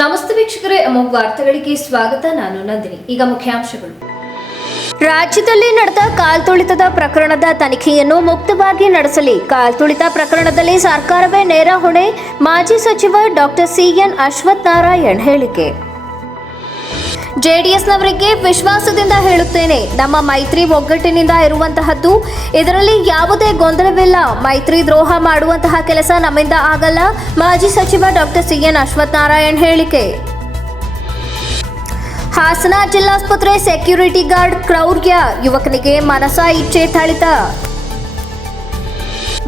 ನಮಸ್ತೆ ವೀಕ್ಷಕರೇ, ಅಮೋಘ ವಾರ್ತೆಗಳಿಗೆ ಸ್ವಾಗತ. ನಾನು ನಂದಿನಿ. ಈಗ ಮುಖ್ಯಾಂಶಗಳು. ರಾಜ್ಯದಲ್ಲಿ ನಡೆದ ಕಾಲ್ತುಳಿತದ ಪ್ರಕರಣದ ತನಿಖೆಯನ್ನು ಮುಕ್ತವಾಗಿ ನಡೆಸಲಿ. ಕಾಲ್ತುಳಿತ ಪ್ರಕರಣದಲ್ಲಿ ಸರ್ಕಾರವೇ ನೇರ ಹೊಣೆ. ಮಾಜಿ ಸಚಿವ ಡಾಕ್ಟರ್ ಸಿಎನ್ ಅಶ್ವಥ್ ನಾರಾಯಣ್ ಹೇಳಿಕೆ. ಜೆಡಿಎಸ್ನವರಿಗೆ ವಿಶ್ವಾಸದಿಂದ ಹೇಳುತ್ತೇನೆ, ನಮ್ಮ ಮೈತ್ರಿ ಒಗ್ಗಟ್ಟಿನಿಂದ ಇರುವಂತಹದ್ದು. ಇದರಲ್ಲಿ ಯಾವುದೇ ಗೊಂದಲವಿಲ್ಲ. ಮೈತ್ರಿ ದ್ರೋಹ ಮಾಡುವಂತಹ ಕೆಲಸ ನಮ್ಮಿಂದ ಆಗಲ್ಲ. ಮಾಜಿ ಸಚಿವ ಡಾಕ್ಟರ್ ಸಿಎನ್ ಅಶ್ವಥ್ ನಾರಾಯಣ್ ಹೇಳಿಕೆ. ಹಾಸನ ಜಿಲ್ಲಾಸ್ಪತ್ರೆ ಸೆಕ್ಯೂರಿಟಿ ಗಾರ್ಡ್ ಕ್ರೌರ್ಯ, ಯುವಕನಿಗೆ ಮನಸ ಇಚ್ಛೆ ಥಳಿತ.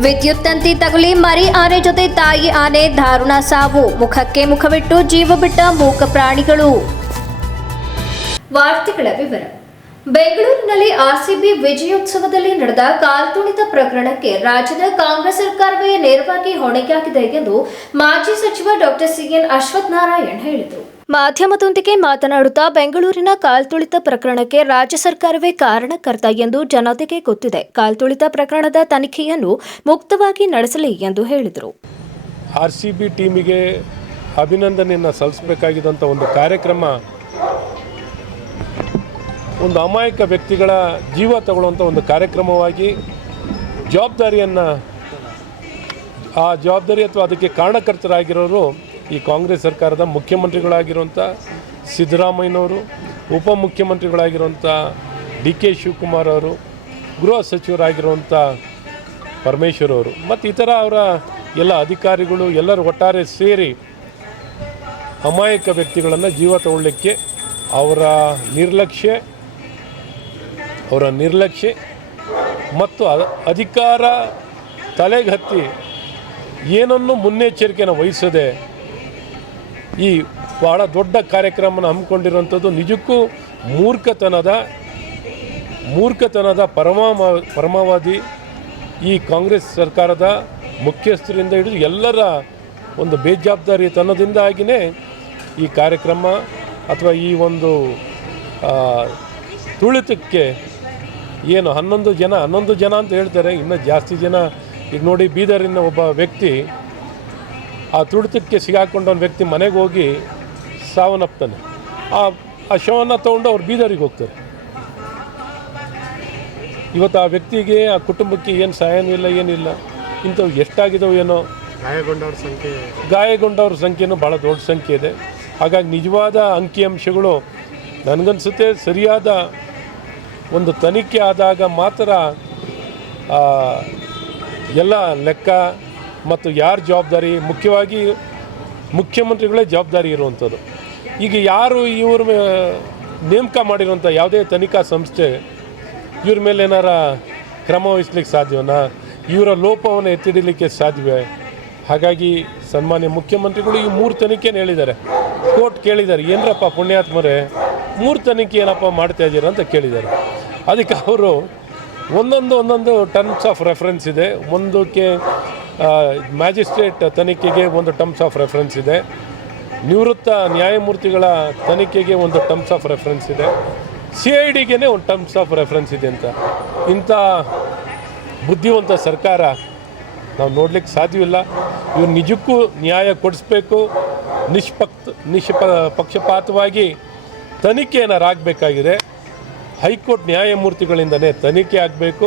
ವಿದ್ಯುತ್ ತಂತಿ ತಗುಲಿ ಮರಿ ಆನೆ ಜೊತೆ ತಾಯಿ ಆನೆ ದಾರುಣ ಸಾವು. ಮುಖಕ್ಕೆ ಮುಖವಿಟ್ಟು ಜೀವ ಬಿಟ್ಟ ಮೂಕ ಪ್ರಾಣಿಗಳು. ವಾರ್ತೆಗಳ ವಿವರ. ಬೆಂಗಳೂರಿನಲ್ಲಿ ಆರ್ಸಿಬಿ ವಿಜಯೋತ್ಸವದಲ್ಲಿ ನಡೆದ ಕಾಲ್ತುಳಿತ ಪ್ರಕರಣಕ್ಕೆ ರಾಜ್ಯದ ಕಾಂಗ್ರೆಸ್ ಸರ್ಕಾರವೇ ನೇರವಾಗಿ ಹೊಣೆಯಾಗಿದೆ ಎಂದು ಮಾಜಿ ಸಚಿವ ಡಾಕ್ಟರ್ ಸಿಎನ್ ಅಶ್ವಥ್ ನಾರಾಯಣ್ ಹೇಳಿದರು. ಮಾಧ್ಯಮದೊಂದಿಗೆ ಮಾತನಾಡುತ್ತಾ ಬೆಂಗಳೂರಿನ ಕಾಲ್ತುಳಿತ ಪ್ರಕರಣಕ್ಕೆ ರಾಜ್ಯ ಸರ್ಕಾರವೇ ಕಾರಣಕರ್ತ ಎಂದು ಜನತೆಗೆ ಗೊತ್ತಿದೆ. ಕಾಲ್ತುಳಿತ ಪ್ರಕರಣದ ತನಿಖೆಯನ್ನು ಮುಕ್ತವಾಗಿ ನಡೆಸಲಿ ಎಂದು ಹೇಳಿದರು. ಆರ್ಸಿಬಿ ಟೀಮಿಗೆ ಅಭಿನಂದನೆಯನ್ನು ಸಲ್ಲಿಸಬೇಕಾಗಿದ್ದಂಥ ಒಂದು ಕಾರ್ಯಕ್ರಮ ಒಂದು ಅಮಾಯಕ ವ್ಯಕ್ತಿಗಳ ಜೀವ ತಗೊಳ್ಳುವಂಥ ಒಂದು ಕಾರ್ಯಕ್ರಮವಾಗಿ ಆ ಜವಾಬ್ದಾರಿ ಅಥವಾ ಅದಕ್ಕೆ ಕಾರಣಕರ್ತರಾಗಿರೋರು ಈ ಕಾಂಗ್ರೆಸ್ ಸರ್ಕಾರದ ಮುಖ್ಯಮಂತ್ರಿಗಳಾಗಿರುವಂಥ ಸಿದ್ದರಾಮಯ್ಯನವರು, ಉಪಮುಖ್ಯಮಂತ್ರಿಗಳಾಗಿರುವಂಥ ಡಿ.ಕೆ. ಶಿವಕುಮಾರ್ ಅವರು, ಗೃಹ ಸಚಿವರಾಗಿರುವಂಥ ಪರಮೇಶ್ವರ್ ಅವರು ಮತ್ತು ಇತರ ಅವರ ಎಲ್ಲ ಅಧಿಕಾರಿಗಳು ಎಲ್ಲರೂ ಒಟ್ಟಾರೆ ಸೇರಿ ಅಮಾಯಕ ವ್ಯಕ್ತಿಗಳನ್ನು ಜೀವ ತಗೊಳ್ಳಲಿಕ್ಕೆ ಅವರ ನಿರ್ಲಕ್ಷ್ಯ ಮತ್ತು ಅಧಿಕಾರ ತಲೆಗೆ ಹತ್ತಿ ಏನನ್ನು ಮುನ್ನೆಚ್ಚರಿಕೆಯನ್ನು ವಹಿಸದೆ ಈ ಭಾಳ ದೊಡ್ಡ ಕಾರ್ಯಕ್ರಮನ ಹಮ್ಮಿಕೊಂಡಿರುವಂಥದ್ದು ನಿಜಕ್ಕೂ ಮೂರ್ಖತನದ ಪರಮಾವಧಿ ಈ ಕಾಂಗ್ರೆಸ್ ಸರ್ಕಾರದ ಮುಖ್ಯಸ್ಥರಿಂದ ಹಿಡಿದು ಎಲ್ಲರ ಒಂದು ಬೇಜವಾಬ್ದಾರಿತನದಿಂದಾಗಿಯೇ ಈ ಕಾರ್ಯಕ್ರಮ ಅಥವಾ ಈ ಒಂದು ತುಳಿತಕ್ಕೆ ಏನು 11 ಜನ ಅಂತ ಹೇಳ್ತಾರೆ, ಇನ್ನೂ ಜಾಸ್ತಿ ಜನ. ಈಗ ನೋಡಿ, ಬೀದರಿನ ಒಬ್ಬ ವ್ಯಕ್ತಿ ಆ ತುಳಿತಕ್ಕೆ ಸಿಗಾಕೊಂಡ ವ್ಯಕ್ತಿ ಮನೆಗೆ ಹೋಗಿ ಸಾವನ್ನಪ್ತಾನೆ. ಆ ಶವವನ್ನು ತೊಗೊಂಡು ಅವ್ರು ಬೀದರಿಗೆ ಹೋಗ್ತಾರೆ. ಇವತ್ತು ಆ ವ್ಯಕ್ತಿಗೆ, ಆ ಕುಟುಂಬಕ್ಕೆ ಏನು ಸಹಾಯನೂ ಇಲ್ಲ, ಏನಿಲ್ಲ. ಇಂಥವು ಎಷ್ಟಾಗಿದ್ದಾವೆ ಏನೋ. ಗಾಯಗೊಂಡವ್ರ ಸಂಖ್ಯೆನೂ ಭಾಳ ದೊಡ್ಡ ಸಂಖ್ಯೆ ಇದೆ. ಹಾಗಾಗಿ ನಿಜವಾದ ಅಂಕಿಅಂಶಗಳು ನನಗನ್ಸುತ್ತೆ ಸರಿಯಾದ ಒಂದು ತನಿಖೆ ಆದಾಗ ಮಾತ್ರ ಎಲ್ಲ ಲೆಕ್ಕ ಮತ್ತು ಯಾರ ಜವಾಬ್ದಾರಿ, ಮುಖ್ಯವಾಗಿ ಮುಖ್ಯಮಂತ್ರಿಗಳೇ ಜವಾಬ್ದಾರಿ ಇರುವಂಥದ್ದು. ಈಗ ಯಾರು ಇವ್ರ ನೇಮಕ ಮಾಡಿರುವಂಥ ಯಾವುದೇ ತನಿಖಾ ಸಂಸ್ಥೆ ಇವ್ರ ಮೇಲೆ ಏನಾರ ಕ್ರಮ ವಹಿಸ್ಲಿಕ್ಕೆ ಸಾಧ್ಯವನಾ? ಇವರ ಲೋಪವನ್ನು ಎತ್ತಿಡಲಿಕ್ಕೆ ಸಾಧ್ಯವೇ? ಹಾಗಾಗಿ ಸನ್ಮಾನ್ಯ ಮುಖ್ಯಮಂತ್ರಿಗಳು ಈ 3 ತನಿಖೆಯನ್ನು ಹೇಳಿದ್ದಾರೆ. ಕೋರ್ಟ್ ಕೇಳಿದ್ದಾರೆ, ಏನರಪ್ಪ ಪುಣ್ಯಾತ್ಮರೇ 3 ತನಿಖೆ ಏನಪ್ಪ ಮಾಡ್ತಾ ಇದ್ದೀರ ಅಂತ ಕೇಳಿದ್ದಾರೆ. ಅದಕ್ಕೆ ಅವರು ಒಂದೊಂದು ಟರ್ಮ್ಸ್ ಆಫ್ ರೆಫರೆನ್ಸ್ ಇದೆ. ಒಂದಕ್ಕೆ ಮ್ಯಾಜಿಸ್ಟ್ರೇಟ್ ತನಿಖೆಗೆ ಒಂದು ಟರ್ಮ್ಸ್ ಆಫ್ ರೆಫರೆನ್ಸ್ ಇದೆ, ನಿವೃತ್ತ ನ್ಯಾಯಮೂರ್ತಿಗಳ ತನಿಖೆಗೆ ಒಂದು ಟರ್ಮ್ಸ್ ಆಫ್ ರೆಫರೆನ್ಸ್ ಇದೆ, CIDಗೆ ಒಂದು ಟರ್ಮ್ಸ್ ಆಫ್ ರೆಫರೆನ್ಸ್ ಇದೆ ಅಂತ. ಇಂಥ ಬುದ್ಧಿವಂತ ಸರ್ಕಾರ ನಾವು ನೋಡಲಿಕ್ಕೆ ಸಾಧ್ಯವಿಲ್ಲ. ಇವ್ರು ನಿಜಕ್ಕೂ ನ್ಯಾಯ ಕೊಡಿಸ್ಬೇಕು. ಪಕ್ಷಪಾತವಾಗಿ ತನಿಖೆ ಏನಾರಾಗಬೇಕಾಗಿದೆ ಹೈಕೋರ್ಟ್ ನ್ಯಾಯಮೂರ್ತಿಗಳಿಂದನೇ ತನಿಖೆ ಆಗಬೇಕು,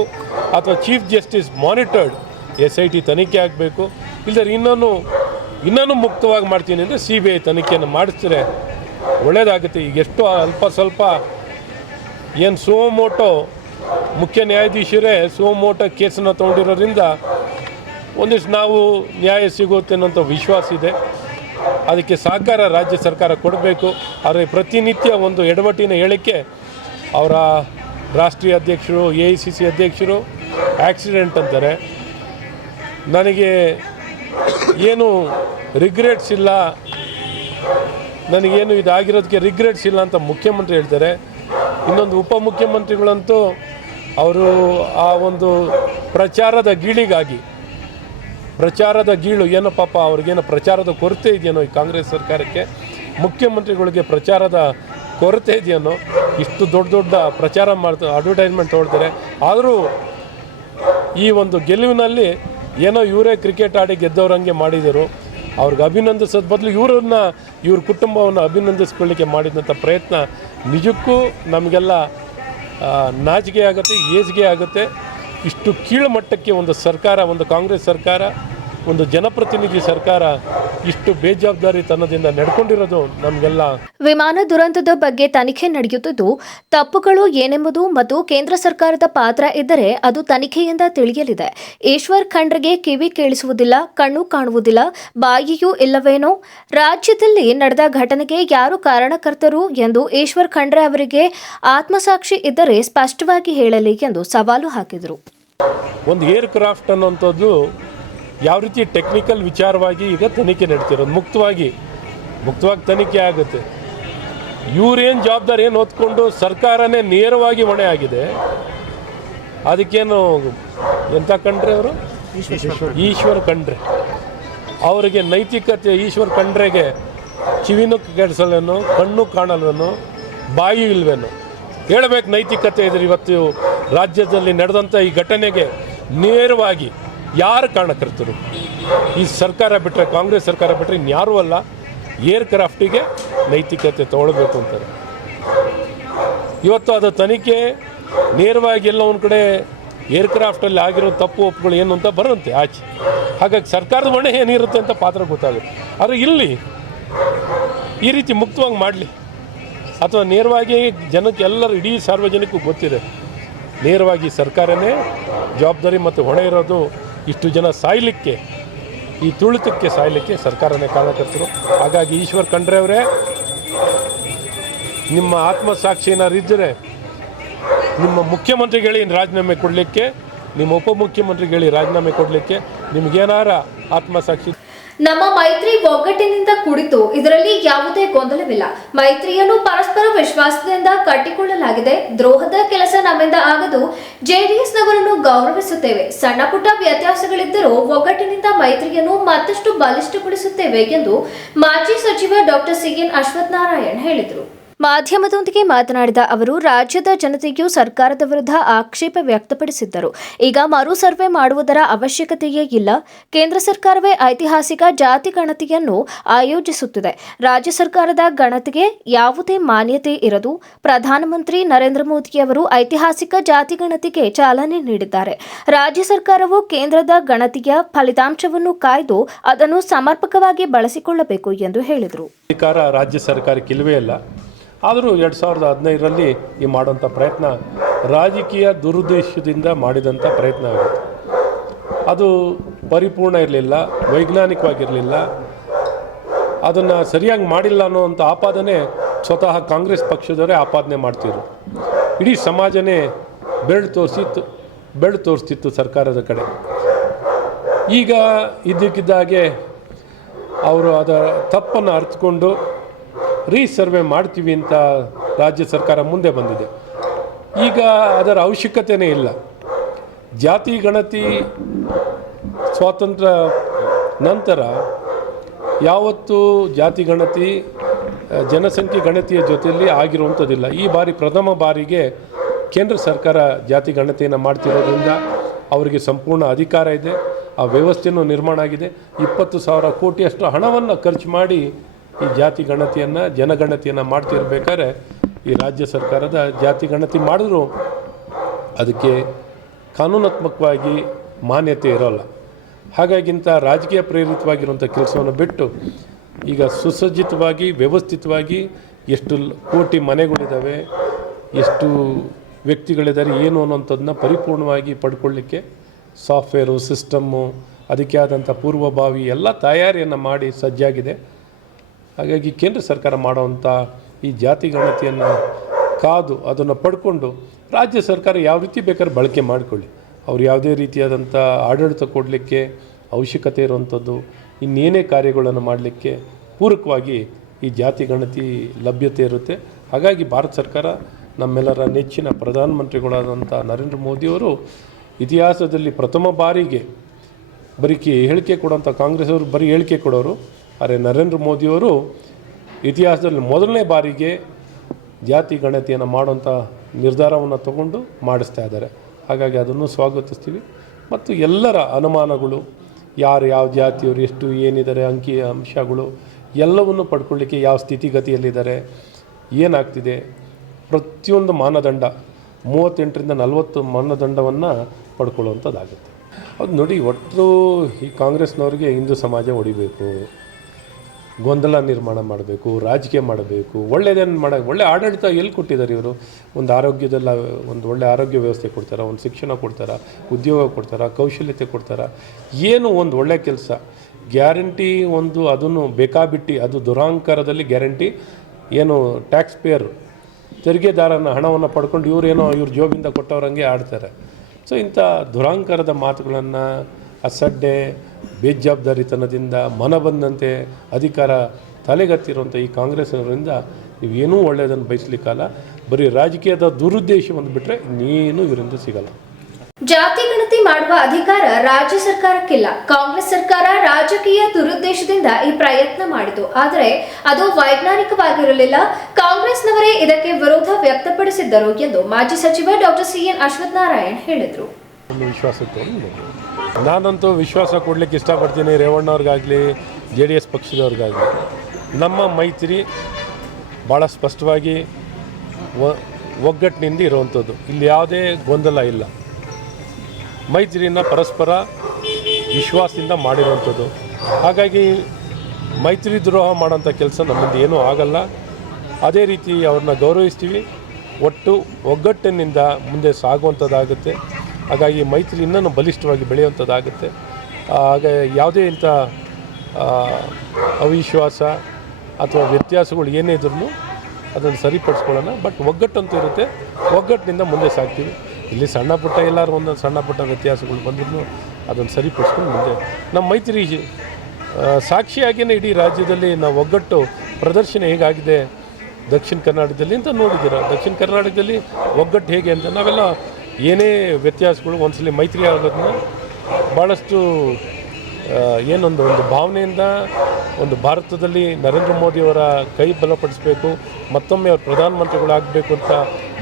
ಅಥವಾ ಚೀಫ್ ಜಸ್ಟಿಸ್ ಮಾನಿಟರ್ಡ್ SIT ತನಿಖೆ ಆಗಬೇಕು. ಇಲ್ಲದ್ರೆ ಇನ್ನೂ ಮುಕ್ತವಾಗಿ ಮಾಡ್ತೀನಿ ಅಂದರೆ CBI ತನಿಖೆಯನ್ನು ಮಾಡಿಸಿದ್ರೆ ಒಳ್ಳೆಯದಾಗುತ್ತೆ. ಈಗ ಎಷ್ಟು ಅಲ್ಪ ಸ್ವಲ್ಪ ಏನು ಸುಮೋಟೋ ಮುಖ್ಯ ನ್ಯಾಯಾಧೀಶರೇ ಸುಮೋಟೋ ಕೇಸನ್ನು ತೊಗೊಂಡಿರೋದ್ರಿಂದ ಒಂದಿಷ್ಟು ನಾವು ನ್ಯಾಯ ಸಿಗುತ್ತೆ ಅನ್ನೋಂಥ ವಿಶ್ವಾಸ ಇದೆ. ಅದಕ್ಕೆ ಸಹಕಾರ ರಾಜ್ಯ ಸರ್ಕಾರ ಕೊಡಬೇಕು. ಆದರೆ ಪ್ರತಿನಿತ್ಯ ಒಂದು ಎಡವಟ್ಟಿನ ಹೇಳಿಕೆ ಅವರ ರಾಷ್ಟ್ರೀಯ ಅಧ್ಯಕ್ಷರು, AICC ಅಧ್ಯಕ್ಷರು ಆಕ್ಸಿಡೆಂಟ್ ಅಂತಾರೆ. ನನಗೆ ಏನು ರಿಗ್ರೆಟ್ಸ್ ಇಲ್ಲ, ನನಗೇನು ಇದಾಗಿರೋದಕ್ಕೆ ರಿಗ್ರೆಟ್ಸ್ ಇಲ್ಲ ಅಂತ ಮುಖ್ಯಮಂತ್ರಿ ಹೇಳ್ತಾರೆ. ಇನ್ನೊಂದು ಉಪಮುಖ್ಯಮಂತ್ರಿಗಳಂತೂ ಅವರು ಆ ಒಂದು ಪ್ರಚಾರದ ಗೀಳು ಏನೋ ಪಾಪ ಅವ್ರಿಗೇನೋ ಪ್ರಚಾರದ ಕೊರತೆ ಇದೆಯೇನೋ ಈ ಕಾಂಗ್ರೆಸ್ ಸರ್ಕಾರಕ್ಕೆ, ಮುಖ್ಯಮಂತ್ರಿಗಳಿಗೆ ಪ್ರಚಾರದ ಕೊರತೆ ಇದೆಯೇನೋ, ಇಷ್ಟು ದೊಡ್ಡ ಪ್ರಚಾರ ಮಾಡ್ತಾರೆ, ಅಡ್ವರ್ಟೈಸ್ಮೆಂಟ್ ತೊಗೊಳ್ತಾರೆ. ಆದರೂ ಈ ಒಂದು ಗೆಲುವಿನಲ್ಲಿ ಏನೋ ಇವರೇ ಕ್ರಿಕೆಟ್ ಆಡಿ ಗೆದ್ದವ್ರಂಗೆ ಮಾಡಿದರು. ಅವ್ರಿಗೆ ಅಭಿನಂದಿಸೋದು ಬದಲು ಇವ್ರ ಕುಟುಂಬವನ್ನು ಅಭಿನಂದಿಸ್ಕೊಳ್ಳಿಕ್ಕೆ ಮಾಡಿದಂಥ ಪ್ರಯತ್ನ ನಿಜಕ್ಕೂ ನಮಗೆಲ್ಲ ನಾಚಿಕೆ ಆಗುತ್ತೆ, ಏಜಿಗೆ ಆಗುತ್ತೆ. ಇಷ್ಟು ಕೀಳುಮಟ್ಟಕ್ಕೆ ಒಂದು ಸರ್ಕಾರ, ಒಂದು ಕಾಂಗ್ರೆಸ್ ಸರ್ಕಾರ, ಒಂದು ಜನಪ್ರತಿನಿಧಿ ಸರ್ಕಾರ ಇಷ್ಟು ಬೇಜವಾಬ್ದಾರಿತನದಿಂದ ನಡ್ಕೊಂಡಿರೋದು ನಮಗೆಲ್ಲ. ವಿಮಾನ ದುರಂತದ ಬಗ್ಗೆ ತನಿಖೆ ನಡೆಯುತ್ತಿದ್ದು, ತಪ್ಪುಗಳು ಏನೆಂಬುದು ಮತ್ತು ಕೇಂದ್ರ ಸರ್ಕಾರದ ಪಾತ್ರ ಇದ್ದರೆ ಅದು ತನಿಖೆಯಿಂದ ತಿಳಿಯಲಿದೆ. ಈಶ್ವರ್ ಖಂಡ್ರೆಗೆ ಕಿವಿ ಕೇಳಿಸುವುದಿಲ್ಲ, ಕಣ್ಣು ಕಾಣುವುದಿಲ್ಲ, ಬಾಯಿಯೂ ಇಲ್ಲವೇನೋ? ರಾಜ್ಯದಲ್ಲಿ ನಡೆದ ಘಟನೆಗೆ ಯಾರು ಕಾರಣಕರ್ತರು ಎಂದು ಈಶ್ವರ್ ಖಂಡ್ರೆ ಅವರಿಗೆ ಆತ್ಮಸಾಕ್ಷಿ ಇದ್ದರೆ ಸ್ಪಷ್ಟವಾಗಿ ಹೇಳಲಿ ಎಂದು ಸವಾಲು ಹಾಕಿದರು. ಒಂದು ಏರ್ ಕ್ರಾಫ್ಟ್ ಅನ್ನೋಂಥದ್ದು ಯಾವ ರೀತಿ ಟೆಕ್ನಿಕಲ್ ವಿಚಾರವಾಗಿ ಈಗ ತನಿಖೆ ನಡೀತಿರೋದು, ಮುಕ್ತವಾಗಿ ತನಿಖೆ ಆಗುತ್ತೆ. ಇವರೇನು ಜವಾಬ್ದಾರಿ ಏನು ಹೊತ್ಕೊಂಡು ಸರ್ಕಾರನೇ ನೇರವಾಗಿ ಹೊಣೆ ಆಗಿದೆ. ಅದಕ್ಕೇನು ಎಂಥ ಖಂಡ್ರೆ ಅವರು, ಈಶ್ವರ್ ಖಂಡ್ರೆ ಅವರಿಗೆ ನೈತಿಕತೆ, ಈಶ್ವರ್ ಖಂಡ್ರೆಗೆ ಕಿವಿನೂ ಕೆಡಿಸಲ್ವೇನೋ, ಕಣ್ಣು ಕಾಣಲ್ವೇನೋ, ಬಾಯಿ ಇಲ್ವೇನೋ? ಹೇಳಬೇಕು ನೈತಿಕತೆ ಇದ್ರೆ. ಇವತ್ತು ರಾಜ್ಯದಲ್ಲಿ ನಡೆದಂಥ ಈ ಘಟನೆಗೆ ನೇರವಾಗಿ ಯಾರು ಕಾರಣಕರ್ತರು? ಈ ಸರ್ಕಾರ ಬಿಟ್ಟರೆ, ಕಾಂಗ್ರೆಸ್ ಸರ್ಕಾರ ಬಿಟ್ಟರೆ ಇನ್ಯಾರೂ ಅಲ್ಲ. ಏರ್ ಕ್ರಾಫ್ಟಿಗೆ ನೈತಿಕತೆ ತಗೊಳ್ಬೇಕು ಅಂತಾರೆ. ಇವತ್ತು ಅದು ತನಿಖೆ ನೇರವಾಗಿ ಎಲ್ಲ ಒಂದು ಕಡೆ ಏರ್ ಕ್ರಾಫ್ಟಲ್ಲಿ ಆಗಿರೋ ತಪ್ಪು ಒಪ್ಪುಗಳು ಏನು ಅಂತ ಬರುತ್ತೆ ಆಚೆ. ಹಾಗಾಗಿ ಸರ್ಕಾರದ ಹೊಣೆ ಏನಿರುತ್ತೆ ಅಂತ ಪಾತ್ರ ಗೊತ್ತಾಗುತ್ತೆ. ಆದರೆ ಇಲ್ಲಿ ಈ ರೀತಿ ಮುಕ್ತವಾಗಿ ಮಾಡಲಿ, ಅಥವಾ ನೇರವಾಗಿ ಜನಕ್ಕೆ ಎಲ್ಲರೂ, ಇಡೀ ಸಾರ್ವಜನಿಕಕ್ಕೂ ಗೊತ್ತಿದೆ ನೇರವಾಗಿ ಸರ್ಕಾರನೇ ಜವಾಬ್ದಾರಿ ಮತ್ತು ಹೊಣೆ ಇರೋದು. ಇಷ್ಟು ಜನ ಸಾಯಲಿಕ್ಕೆ, ಈ ತುಳಿತಕ್ಕೆ ಸಾಯಲಿಕ್ಕೆ ಸರ್ಕಾರನೇ ಕಾರಣಕರ್ತರು. ಹಾಗಾಗಿ ಈಶ್ವರ್ ಖಂಡ್ರೆ ಅವರೇ, ನಿಮ್ಮ ಆತ್ಮಸಾಕ್ಷಿ ಏನಾದ್ರು ಇದ್ದರೆ ನಿಮ್ಮ ಮುಖ್ಯಮಂತ್ರಿಗಳಿಗೆ ರಾಜೀನಾಮೆ ಕೊಡಲಿಕ್ಕೆ, ನಿಮ್ಮ ಉಪಮುಖ್ಯಮಂತ್ರಿಗಳಿಗೆ ರಾಜೀನಾಮೆ ಕೊಡಲಿಕ್ಕೆ ನಿಮಗೇನಾರ ಆತ್ಮಸಾಕ್ಷಿ. ನಮ್ಮ ಮೈತ್ರಿ ಒಗ್ಗಟ್ಟಿನಿಂದ ಕೂಡಿತು, ಇದರಲ್ಲಿ ಯಾವುದೇ ಗೊಂದಲವಿಲ್ಲ. ಮೈತ್ರಿಯನ್ನು ಪರಸ್ಪರ ವಿಶ್ವಾಸದಿಂದ ಕಟ್ಟಿಕೊಳ್ಳಲಾಗಿದೆ. ದ್ರೋಹದ ಕೆಲಸ ನಮ್ಮಿಂದ ಆಗದು. ಜೆಡಿಎಸ್ನವರನ್ನು ಗೌರವಿಸುತ್ತೇವೆ. ಸಣ್ಣ ಪುಟ್ಟ ವ್ಯತ್ಯಾಸಗಳಿದ್ದರೂ ಒಗ್ಗಟ್ಟಿನಿಂದ ಮೈತ್ರಿಯನ್ನು ಮತ್ತಷ್ಟು ಬಲಿಷ್ಠಗೊಳಿಸುತ್ತೇವೆ ಎಂದು ಮಾಜಿ ಸಚಿವ ಡಾಕ್ಟರ್ ಸಿಎನ್ ಅಶ್ವತ್ಥನಾರಾಯಣ್ ಹೇಳಿದರು. ಮಾಧ್ಯಮದೊಂದಿಗೆ ಮಾತನಾಡಿದ ಅವರು, ರಾಜ್ಯದ ಜನತೆಯು ಸರ್ಕಾರದ ವಿರುದ್ಧ ಆಕ್ಷೇಪ ವ್ಯಕ್ತಪಡಿಸಿದ್ದರು. ಈಗ ಮರು ಸರ್ವೆ ಮಾಡುವುದರ ಅವಶ್ಯಕತೆಯೇ ಇಲ್ಲ. ಕೇಂದ್ರ ಸರ್ಕಾರವೇ ಐತಿಹಾಸಿಕ ಜಾತಿ ಗಣತಿಯನ್ನು ಆಯೋಜಿಸುತ್ತಿದೆ. ರಾಜ್ಯ ಸರ್ಕಾರದ ಗಣತಿಗೆ ಯಾವುದೇ ಮಾನ್ಯತೆ ಇರದು. ಪ್ರಧಾನಮಂತ್ರಿ ನರೇಂದ್ರ ಮೋದಿಯವರು ಐತಿಹಾಸಿಕ ಜಾತಿ ಗಣತಿಗೆ ಚಾಲನೆ ನೀಡಿದ್ದಾರೆ. ರಾಜ್ಯ ಸರ್ಕಾರವು ಕೇಂದ್ರದ ಗಣತಿಯ ಫಲಿತಾಂಶವನ್ನು ಕಾಯ್ದು ಅದನ್ನು ಸಮರ್ಪಕವಾಗಿ ಬಳಸಿಕೊಳ್ಳಬೇಕು ಎಂದು ಹೇಳಿದರು. ರಾಜ್ಯ ಸರ್ಕಾರಕ್ಕೆ ಇಲ್ಲವೇ ಇಲ್ಲ. ಆದರೂ 2015ರಲ್ಲಿ ಈ ಮಾಡುವಂಥ ಪ್ರಯತ್ನ ರಾಜಕೀಯ ದುರುದ್ದೇಶದಿಂದ ಮಾಡಿದಂಥ ಪ್ರಯತ್ನ ಆಗುತ್ತೆ. ಅದು ಪರಿಪೂರ್ಣ ಇರಲಿಲ್ಲ, ವೈಜ್ಞಾನಿಕವಾಗಿರಲಿಲ್ಲ, ಅದನ್ನು ಸರಿಯಾಗಿ ಮಾಡಿಲ್ಲ ಅನ್ನೋವಂಥ ಆಪಾದನೆ ಸ್ವತಃ ಕಾಂಗ್ರೆಸ್ ಪಕ್ಷದವರೇ ಆಪಾದನೆ ಮಾಡ್ತಿದ್ರು. ಇಡೀ ಸಮಾಜನೇ ಬೆರಳು ತೋರಿಸ್ತಿತ್ತು ಸರ್ಕಾರದ ಕಡೆ. ಈಗ ಇದ್ದಕ್ಕಿದ್ದಾಗೆ ಅವರು ಅದರ ತಪ್ಪನ್ನು ಅರ್ಥಕೊಂಡು ರೀಸರ್ವೆ ಮಾಡ್ತೀವಿ ಅಂತ ರಾಜ್ಯ ಸರ್ಕಾರ ಮುಂದೆ ಬಂದಿದೆ. ಈಗ ಅದರ ಅವಶ್ಯಕತೆಯೇ ಇಲ್ಲ. ಜಾತಿ ಗಣತಿ ಸ್ವಾತಂತ್ರ್ಯ ನಂತರ ಯಾವತ್ತೂ ಜಾತಿ ಗಣತಿ ಜನಸಂಖ್ಯೆ ಗಣತಿಯ ಜೊತೆಯಲ್ಲಿ ಆಗಿರುವಂಥದ್ದಿಲ್ಲ. ಈ ಬಾರಿ ಪ್ರಥಮ ಬಾರಿಗೆ ಕೇಂದ್ರ ಸರ್ಕಾರ ಜಾತಿ ಗಣತಿಯನ್ನು ಮಾಡ್ತಿರೋದ್ರಿಂದ ಅವರಿಗೆ ಸಂಪೂರ್ಣ ಅಧಿಕಾರ ಇದೆ. ಆ ವ್ಯವಸ್ಥೆಯೂ ನಿರ್ಮಾಣ ಆಗಿದೆ. 20,000 ಕೋಟಿಯಷ್ಟು ಹಣವನ್ನು ಖರ್ಚು ಮಾಡಿ ಈ ಜಾತಿ ಗಣತಿಯನ್ನು, ಜನಗಣತಿಯನ್ನು ಮಾಡ್ತಿರ್ಬೇಕಾದ್ರೆ ಈ ರಾಜ್ಯ ಸರ್ಕಾರದ ಜಾತಿ ಗಣತಿ ಮಾಡಿದ್ರು ಅದಕ್ಕೆ ಕಾನೂನಾತ್ಮಕವಾಗಿ ಮಾನ್ಯತೆ ಇರೋಲ್ಲ. ಹಾಗಾಗಿಂತ ರಾಜಕೀಯ ಪ್ರೇರಿತವಾಗಿರುವಂಥ ಕೆಲಸವನ್ನು ಬಿಟ್ಟು ಈಗ ಸುಸಜ್ಜಿತವಾಗಿ, ವ್ಯವಸ್ಥಿತವಾಗಿ ಎಷ್ಟು ಕೋಟಿ ಮನೆಗಳಿದ್ದಾವೆ, ಎಷ್ಟು ವ್ಯಕ್ತಿಗಳಿದ್ದಾರೆ, ಏನು ಅನ್ನೋಂಥದ್ದನ್ನ ಪರಿಪೂರ್ಣವಾಗಿ ಪಡ್ಕೊಳ್ಳಿಕ್ಕೆ ಸಾಫ್ಟ್ವೇರು, ಸಿಸ್ಟಮ್ಮು, ಅದಕ್ಕೆ ಆದಂಥ ಪೂರ್ವಭಾವಿ ಎಲ್ಲ ತಯಾರಿಯನ್ನು ಮಾಡಿ ಸಜ್ಜಾಗಿದೆ. ಹಾಗಾಗಿ ಕೇಂದ್ರ ಸರ್ಕಾರ ಮಾಡುವಂಥ ಈ ಜಾತಿ ಗಣತಿಯನ್ನು ಕಾದು ಅದನ್ನು ಪಡ್ಕೊಂಡು ರಾಜ್ಯ ಸರ್ಕಾರ ಯಾವ ರೀತಿ ಬೇಕಾದ್ರೆ ಬಳಕೆ ಮಾಡಿಕೊಳ್ಳಿ. ಅವ್ರು ಯಾವುದೇ ರೀತಿಯಾದಂಥ ಆಡಳಿತ ಕೊಡಲಿಕ್ಕೆ ಅವಶ್ಯಕತೆ ಇರುವಂಥದ್ದು, ಇನ್ನೇನೇ ಕಾರ್ಯಗಳನ್ನು ಮಾಡಲಿಕ್ಕೆ ಪೂರಕವಾಗಿ ಈ ಜಾತಿ ಗಣತಿ ಲಭ್ಯತೆ ಇರುತ್ತೆ. ಹಾಗಾಗಿ ಭಾರತ ಸರ್ಕಾರ, ನಮ್ಮೆಲ್ಲರ ನೆಚ್ಚಿನ ಪ್ರಧಾನಮಂತ್ರಿಗಳಾದಂಥ ನರೇಂದ್ರ ಮೋದಿಯವರು ಇತಿಹಾಸದಲ್ಲಿ ಪ್ರಥಮ ಬಾರಿಗೆ ಬರೀ ಹೇಳಿಕೆ ಕೊಡುವಂಥ ಕಾಂಗ್ರೆಸ್ ಅವರು ಬರೀ ಹೇಳಿಕೆ ಕೊಡೋರು, ಆದರೆ ನರೇಂದ್ರ ಮೋದಿಯವರು ಇತಿಹಾಸದಲ್ಲಿ ಮೊದಲನೇ ಬಾರಿಗೆ ಜಾತಿ ಗಣತಿಯನ್ನು ಮಾಡುವಂಥ ನಿರ್ಧಾರವನ್ನು ತಗೊಂಡು ಮಾಡಿಸ್ತಾ ಇದ್ದಾರೆ. ಹಾಗಾಗಿ ಅದನ್ನು ಸ್ವಾಗತಿಸ್ತೀವಿ. ಮತ್ತು ಎಲ್ಲರ ಅನುಮಾನಗಳು, ಯಾರು ಯಾವ ಜಾತಿಯವರು ಎಷ್ಟು ಏನಿದ್ದಾರೆ ಅಂಕಿ ಅಂಶಗಳು ಎಲ್ಲವನ್ನು ಪಡ್ಕೊಳ್ಳಿಕ್ಕೆ ಯಾವ ಸ್ಥಿತಿಗತಿಯಲ್ಲಿದ್ದಾರೆ ಏನಾಗ್ತಿದೆ ಪ್ರತಿಯೊಂದು ಮಾನದಂಡ 38ರಿಂದ 40 ಮಾನದಂಡವನ್ನು ಪಡ್ಕೊಳ್ಳುವಂಥದ್ದಾಗುತ್ತೆ. ಅದು ನೋಡಿ, ಒಟ್ಟು ಈ ಕಾಂಗ್ರೆಸ್ನವ್ರಿಗೆ ಹಿಂದೂ ಸಮಾಜ ಹೊಡಿಬೇಕು, ಗೊಂದಲ ನಿರ್ಮಾಣ ಮಾಡಬೇಕು, ರಾಜಕೀಯ ಮಾಡಬೇಕು, ಒಳ್ಳೆಯದೇನು ಒಳ್ಳೆ ಆಡಳಿತ ಎಲ್ಲಿ ಕೊಟ್ಟಿದ್ದಾರೆ ಇವರು? ಒಂದು ಆರೋಗ್ಯದಲ್ಲಿ ಒಂದು ಒಳ್ಳೆ ಆರೋಗ್ಯ ವ್ಯವಸ್ಥೆ ಕೊಡ್ತಾರೆ, ಒಂದು ಶಿಕ್ಷಣ ಕೊಡ್ತಾರೆ, ಉದ್ಯೋಗ ಕೊಡ್ತಾರೆ, ಕೌಶಲ್ಯತೆ ಕೊಡ್ತಾರೆ, ಏನು ಒಂದು ಒಳ್ಳೆ ಕೆಲಸ ಗ್ಯಾರಂಟಿ ಒಂದು ಅದನ್ನು ಬೇಕಾಬಿಟ್ಟು ಅದು ದುರಾಂಕಾರದಲ್ಲಿ ಗ್ಯಾರಂಟಿ ಏನು ಟ್ಯಾಕ್ಸ್ ಪೇಯರ್ ತೆರಿಗೆದಾರನ ಹಣವನ್ನು ಪಡ್ಕೊಂಡು ಇವ್ರ ಜೋಬಿಂದ ಕೊಟ್ಟವ್ರಂಗೆ ಆಡ್ತಾರೆ. ಸೊ ಇಂಥ ದುರಾಂಕಾರದ ಮಾತುಗಳನ್ನು ಅಸಡ್ಡೆ ಬೇಜವಾಬ್ದಾರಿತನದಿಂದ ಮನ ಬಂದಂತೆ ಅಧಿಕಾರ ತಲೆಗತ್ತಿರುವಂಥ ಈ ಕಾಂಗ್ರೆಸ್ನವರಿಂದ ನೀವೇನೂ ಒಳ್ಳೆಯದನ್ನು ಬಯಸಲಿಕ್ಕಲ್ಲ. ಬರೀ ರಾಜಕೀಯದ ದುರುದ್ದೇಶವನ್ನು ಬಿಟ್ಟರೆ ಇನ್ನೇನು ಇವರಿಂದ ಸಿಗಲ್ಲ. ಜಾತಿ ಗಣತಿ ಮಾಡುವ ಅಧಿಕಾರ ರಾಜ್ಯ ಸರ್ಕಾರಕ್ಕಿಲ್ಲ. ಕಾಂಗ್ರೆಸ್ ಸರ್ಕಾರ ರಾಜಕೀಯ ದುರುದ್ದೇಶದಿಂದ ಈ ಪ್ರಯತ್ನ ಮಾಡಿತು, ಆದರೆ ಅದು ವೈಜ್ಞಾನಿಕವಾಗಿರಲಿಲ್ಲ. ಕಾಂಗ್ರೆಸ್ನವರೇ ಇದಕ್ಕೆ ವಿರೋಧ ವ್ಯಕ್ತಪಡಿಸಿದ್ದರು ಎಂದು ಮಾಜಿ ಸಚಿವ ಡಾಕ್ಟರ್ ಸಿಎನ್ ಅಶ್ವತ್ಥನಾರಾಯಣ ಹೇಳಿದರು. ನಾನಂತೂ ವಿಶ್ವಾಸ ಕೊಡಲಿಕ್ಕೆ ಇಷ್ಟಪಡ್ತೀನಿ ರೇವಣ್ಣವ್ರಿಗಾಗಲಿ JDS ಪಕ್ಷದವ್ರಿಗಾಗಲಿ. ನಮ್ಮ ಮೈತ್ರಿ ಭಾಳ ಸ್ಪಷ್ಟವಾಗಿ ಒಗ್ಗಟ್ಟಿನಿಂದ ಇರುವಂಥದ್ದು, ಇಲ್ಲಿ ಯಾವುದೇ ಗೊಂದಲ ಇಲ್ಲ. ಮೈತ್ರಿಯನ್ನು ಪರಸ್ಪರ ವಿಶ್ವಾಸದಿಂದ ಮಾಡಿರುವಂಥದ್ದು. ಹಾಗಾಗಿ ಮೈತ್ರಿ ದ್ರೋಹ ಮಾಡೋಂಥ ಕೆಲಸ ನಮ್ಮಿಂದ ಏನೂ ಆಗಲ್ಲ. ಅದೇ ರೀತಿ ಅವ್ರನ್ನ ಗೌರವಿಸ್ತೀವಿ, ಒಟ್ಟು ಒಗ್ಗಟ್ಟಿನಿಂದ ಮುಂದೆ ಸಾಗುವಂಥದ್ದಾಗುತ್ತೆ. ಹಾಗಾಗಿ ಮೈತ್ರಿ ಇನ್ನೂ ಬಲಿಷ್ಠವಾಗಿ ಬೆಳೆಯುವಂಥದ್ದಾಗುತ್ತೆ. ಹಾಗೆ ಯಾವುದೇ ಇಂಥ ಅವಿಶ್ವಾಸ ಅಥವಾ ವ್ಯತ್ಯಾಸಗಳು ಏನೇ ಇದ್ರೂ ಅದನ್ನು ಸರಿಪಡಿಸ್ಕೊಳ್ಳೋಣ. ಬಟ್ ಒಗ್ಗಟ್ಟಂತೂ ಇರುತ್ತೆ, ಒಗ್ಗಟ್ಟಿನಿಂದ ಮುಂದೆ ಸಾಗ್ತೀವಿ. ಇಲ್ಲಿ ಸಣ್ಣ ಪುಟ್ಟ ಎಲ್ಲರೂ ಒಂದೊಂದು ಸಣ್ಣ ಪುಟ್ಟ ವ್ಯತ್ಯಾಸಗಳು ಬಂದ್ರೂ ಅದನ್ನು ಸರಿಪಡಿಸ್ಕೊಂಡು ಮುಂದೆ ನಮ್ಮ ಮೈತ್ರಿ ಸಾಕ್ಷಿಯಾಗಿಯೇ ಇಡೀ ರಾಜ್ಯದಲ್ಲಿ ನಾವು ಒಗ್ಗಟ್ಟು ಪ್ರದರ್ಶನ ಹೇಗಾಗಿದೆ ದಕ್ಷಿಣ ಕರ್ನಾಟಕದಲ್ಲಿ ಅಂತ ನೋಡಿದ್ದೀರ. ದಕ್ಷಿಣ ಕರ್ನಾಟಕದಲ್ಲಿ ಒಗ್ಗಟ್ಟು ಹೇಗೆ ಅಂತ ನಾವೆಲ್ಲ ಏನೇ ವ್ಯತ್ಯಾಸಗಳು ಒಂದ್ಸಲಿ ಮೈತ್ರಿ ಆಗೋದನ್ನ ಭಾಳಷ್ಟು ಒಂದು ಭಾವನೆಯಿಂದ ಒಂದು ಭಾರತದಲ್ಲಿ ನರೇಂದ್ರ ಮೋದಿಯವರ ಕೈ ಬಲಪಡಿಸಬೇಕು, ಮತ್ತೊಮ್ಮೆ ಅವರು ಪ್ರಧಾನಮಂತ್ರಿಗಳಾಗಬೇಕು ಅಂತ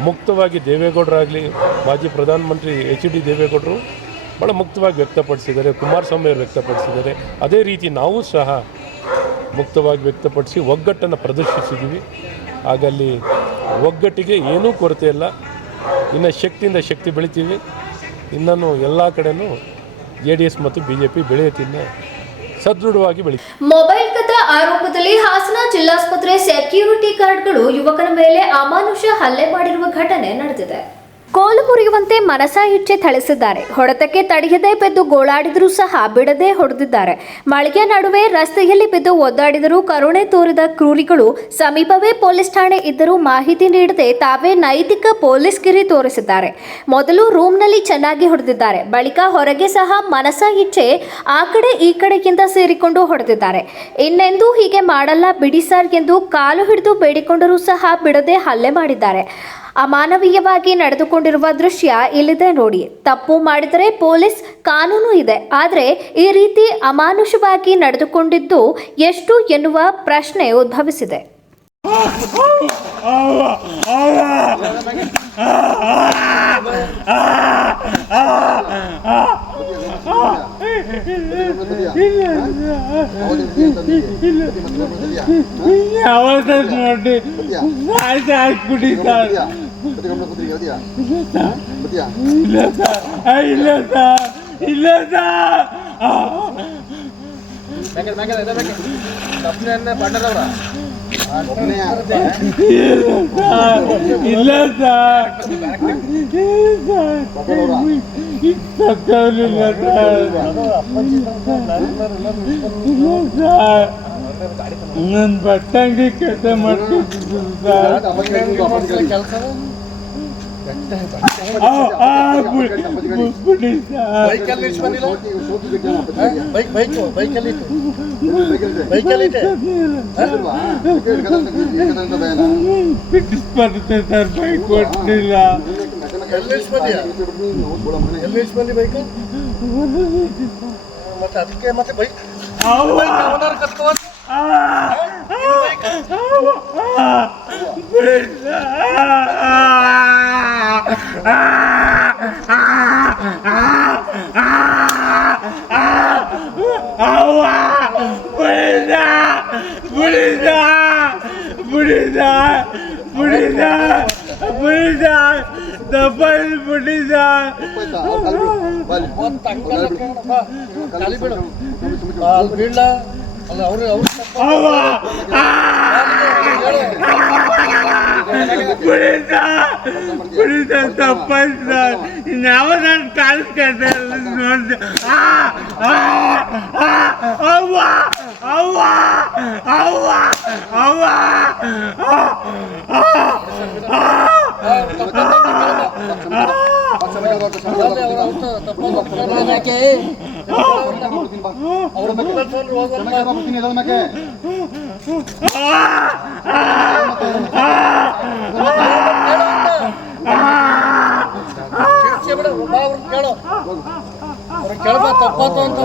ಮುಕ್ತವಾಗಿ ದೇವೇಗೌಡರಾಗಲಿ ಮಾಜಿ ಪ್ರಧಾನಮಂತ್ರಿ HD ದೇವೇಗೌಡರು ಭಾಳ ಮುಕ್ತವಾಗಿ ವ್ಯಕ್ತಪಡಿಸಿದ್ದಾರೆ, ಕುಮಾರಸ್ವಾಮಿ ಅವರು ವ್ಯಕ್ತಪಡಿಸಿದ್ದಾರೆ. ಅದೇ ರೀತಿ ನಾವು ಸಹ ಮುಕ್ತವಾಗಿ ವ್ಯಕ್ತಪಡಿಸಿ ಒಗ್ಗಟ್ಟನ್ನು ಪ್ರದರ್ಶಿಸಿದ್ದೀವಿ. ಹಾಗಲ್ಲಿ ಒಗ್ಗಟ್ಟಿಗೆ ಏನೂ ಕೊರತೆ ಇಲ್ಲ. ಇನ್ನು ಶಕ್ತಿಯಿಂದ ಶಕ್ತಿ ಬೆಳಿತೀವಿ. ಇನ್ನೂ ಎಲ್ಲ ಕಡೆನೂ JDS ಮತ್ತು BJP ಬೆಳೆಯುತ್ತಿನ ಸದೃಢವಾಗಿ ಬೆಳೀತೀವಿ. ಮೊಬೈಲ್ ಕದ್ದ ಆರೋಪದಲ್ಲಿ ಹಾಸನ ಜಿಲ್ಲಾಸ್ಪತ್ರೆ ಸೆಕ್ಯೂರಿಟಿ ಗಾರ್ಡ್ಗಳು ಯುವಕನ ಮೇಲೆ ಅಮಾನುಷ ಹಲ್ಲೆ ಮಾಡಿರುವ ಘಟನೆ ನಡೆದಿದೆ. ಕೋಲು ಮುರಿಯುವಂತೆ ಮನಸಾ ಇಚ್ಛೆ ಥಳಿಸಿದ್ದಾರೆ. ಹೊಡೆತಕ್ಕೆ ತಡೆಯದೆ ಬಿದ್ದು ಗೋಳಾಡಿದರೂ ಸಹ ಬಿಡದೆ ಹೊಡೆದಿದ್ದಾರೆ. ಮಳೆಯ ನಡುವೆ ರಸ್ತೆಯಲ್ಲಿ ಬಿದ್ದು ಒದ್ದಾಡಿದರೂ ಕರುಣೆ ತೋರಿದ ಕ್ರೂರಿಗಳು ಸಮೀಪವೇ ಪೊಲೀಸ್ ಠಾಣೆ ಇದ್ದರೂ ಮಾಹಿತಿ ನೀಡದೆ ತಾವೇ ನೈತಿಕ ಪೊಲೀಸ್ಗಿರಿ ತೋರಿಸಿದ್ದಾರೆ. ಮೊದಲು ರೂಮ್ನಲ್ಲಿ ಚೆನ್ನಾಗಿ ಹೊಡೆದಿದ್ದಾರೆ, ಬಳಿಕ ಹೊರಗೆ ಸಹ ಮನಸಾ ಇಚ್ಛೆ ಆ ಕಡೆ ಈ ಕಡೆಗಿಂತ ಸೇರಿಕೊಂಡು ಹೊಡೆದಿದ್ದಾರೆ. ಇನ್ನೆಂದೂ ಹೀಗೆ ಮಾಡಲ್ಲ ಬಿಡಿ ಸರ್ ಎಂದು ಕಾಲು ಹಿಡಿದು ಬೇಡಿಕೊಂಡರೂ ಸಹ ಬಿಡದೆ ಹಲ್ಲೆ ಮಾಡಿದ್ದಾರೆ. ಅಮಾನವೀಯವಾಗಿ ನಡೆದುಕೊಂಡಿರುವ ದೃಶ್ಯ ಇಲ್ಲಿದೆ ನೋಡಿ. ತಪ್ಪು ಮಾಡಿದರೆ ಪೊಲೀಸ್ ಕಾನೂನು ಇದೆ, ಆದರೆ ಈ ರೀತಿ ಅಮಾನುಷವಾಗಿ ನಡೆದುಕೊಂಡಿದ್ದು ಎಷ್ಟು ಎನ್ನುವ ಪ್ರಶ್ನೆ ಉದ್ಭವಿಸಿದೆ. ನನ್ನ ಬಟ್ಟಂಗಿ ಕೆಲಸ ಮಾಡ್ತಿದ್ದು ಬರುತ್ತೆ ಸರ್. ಬೈಕ್ ಕೊಟ್ಟಿಲ್ಲ. ಮತ್ತೆ ಅದಕ್ಕೆ ಮತ್ತೆ ಬೈಕ್ ತಪ್ಪಾಯ್ತು ಯಾವ ನಾನು ಕಾಲು ಕಟ್ಟ ನೋಡ್ದೆ ಅವ್ವ ಅವ್ವ ಅವ್ವ ಅವ್ವ ತಪ್ಪಾತು ಅಂತ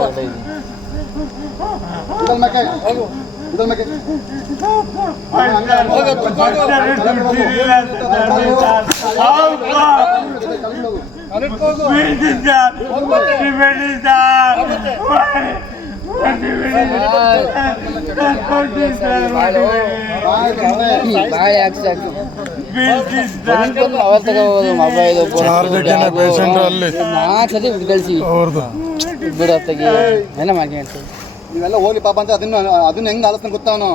ನೀವೆಲ್ಲ ಹೋಗ್ಲಿ ಪಾಪ ಅಂತ ಅದನ್ನ ಹೆಂಗ್ ಆಲೋಚನೆ ಗೊತ್ತಾವನು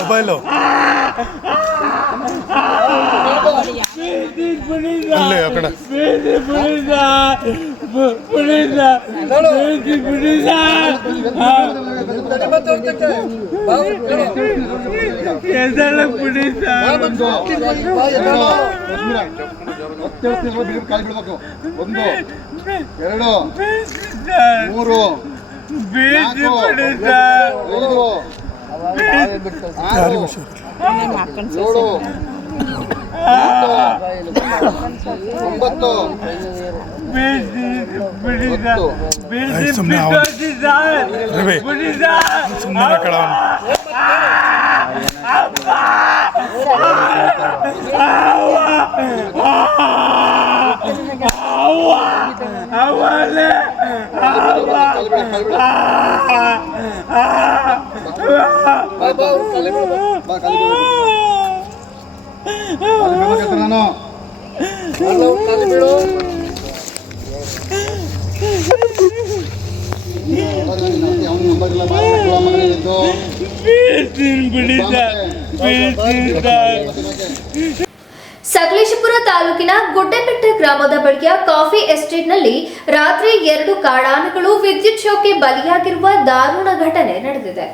ಮೊಬೈಲು ಅಲ್ಲೇ ಆ ಕಡೆ ಕಾಲು ಬಿಡ್ಬೇಕು 1 2 3 ಸಕಲೇಶಪುರ ತಾಲೂಕಿನ ಗುಡ್ಡೆಬೆಟ್ಟ ಗ್ರಾಮದ ಬಳಿಯ ಕಾಫಿ ಎಸ್ಟೇಟ್ನಲ್ಲಿ ರಾತ್ರಿ 2 ಕಾಡಾನೆಗಳು ವಿದ್ಯುತ್ ಶಾಕ್ಗೆ ಬಲಿಯಾಗಿರುವ ದಾರುಣ ಘಟನೆ ನಡೆದಿದೆ.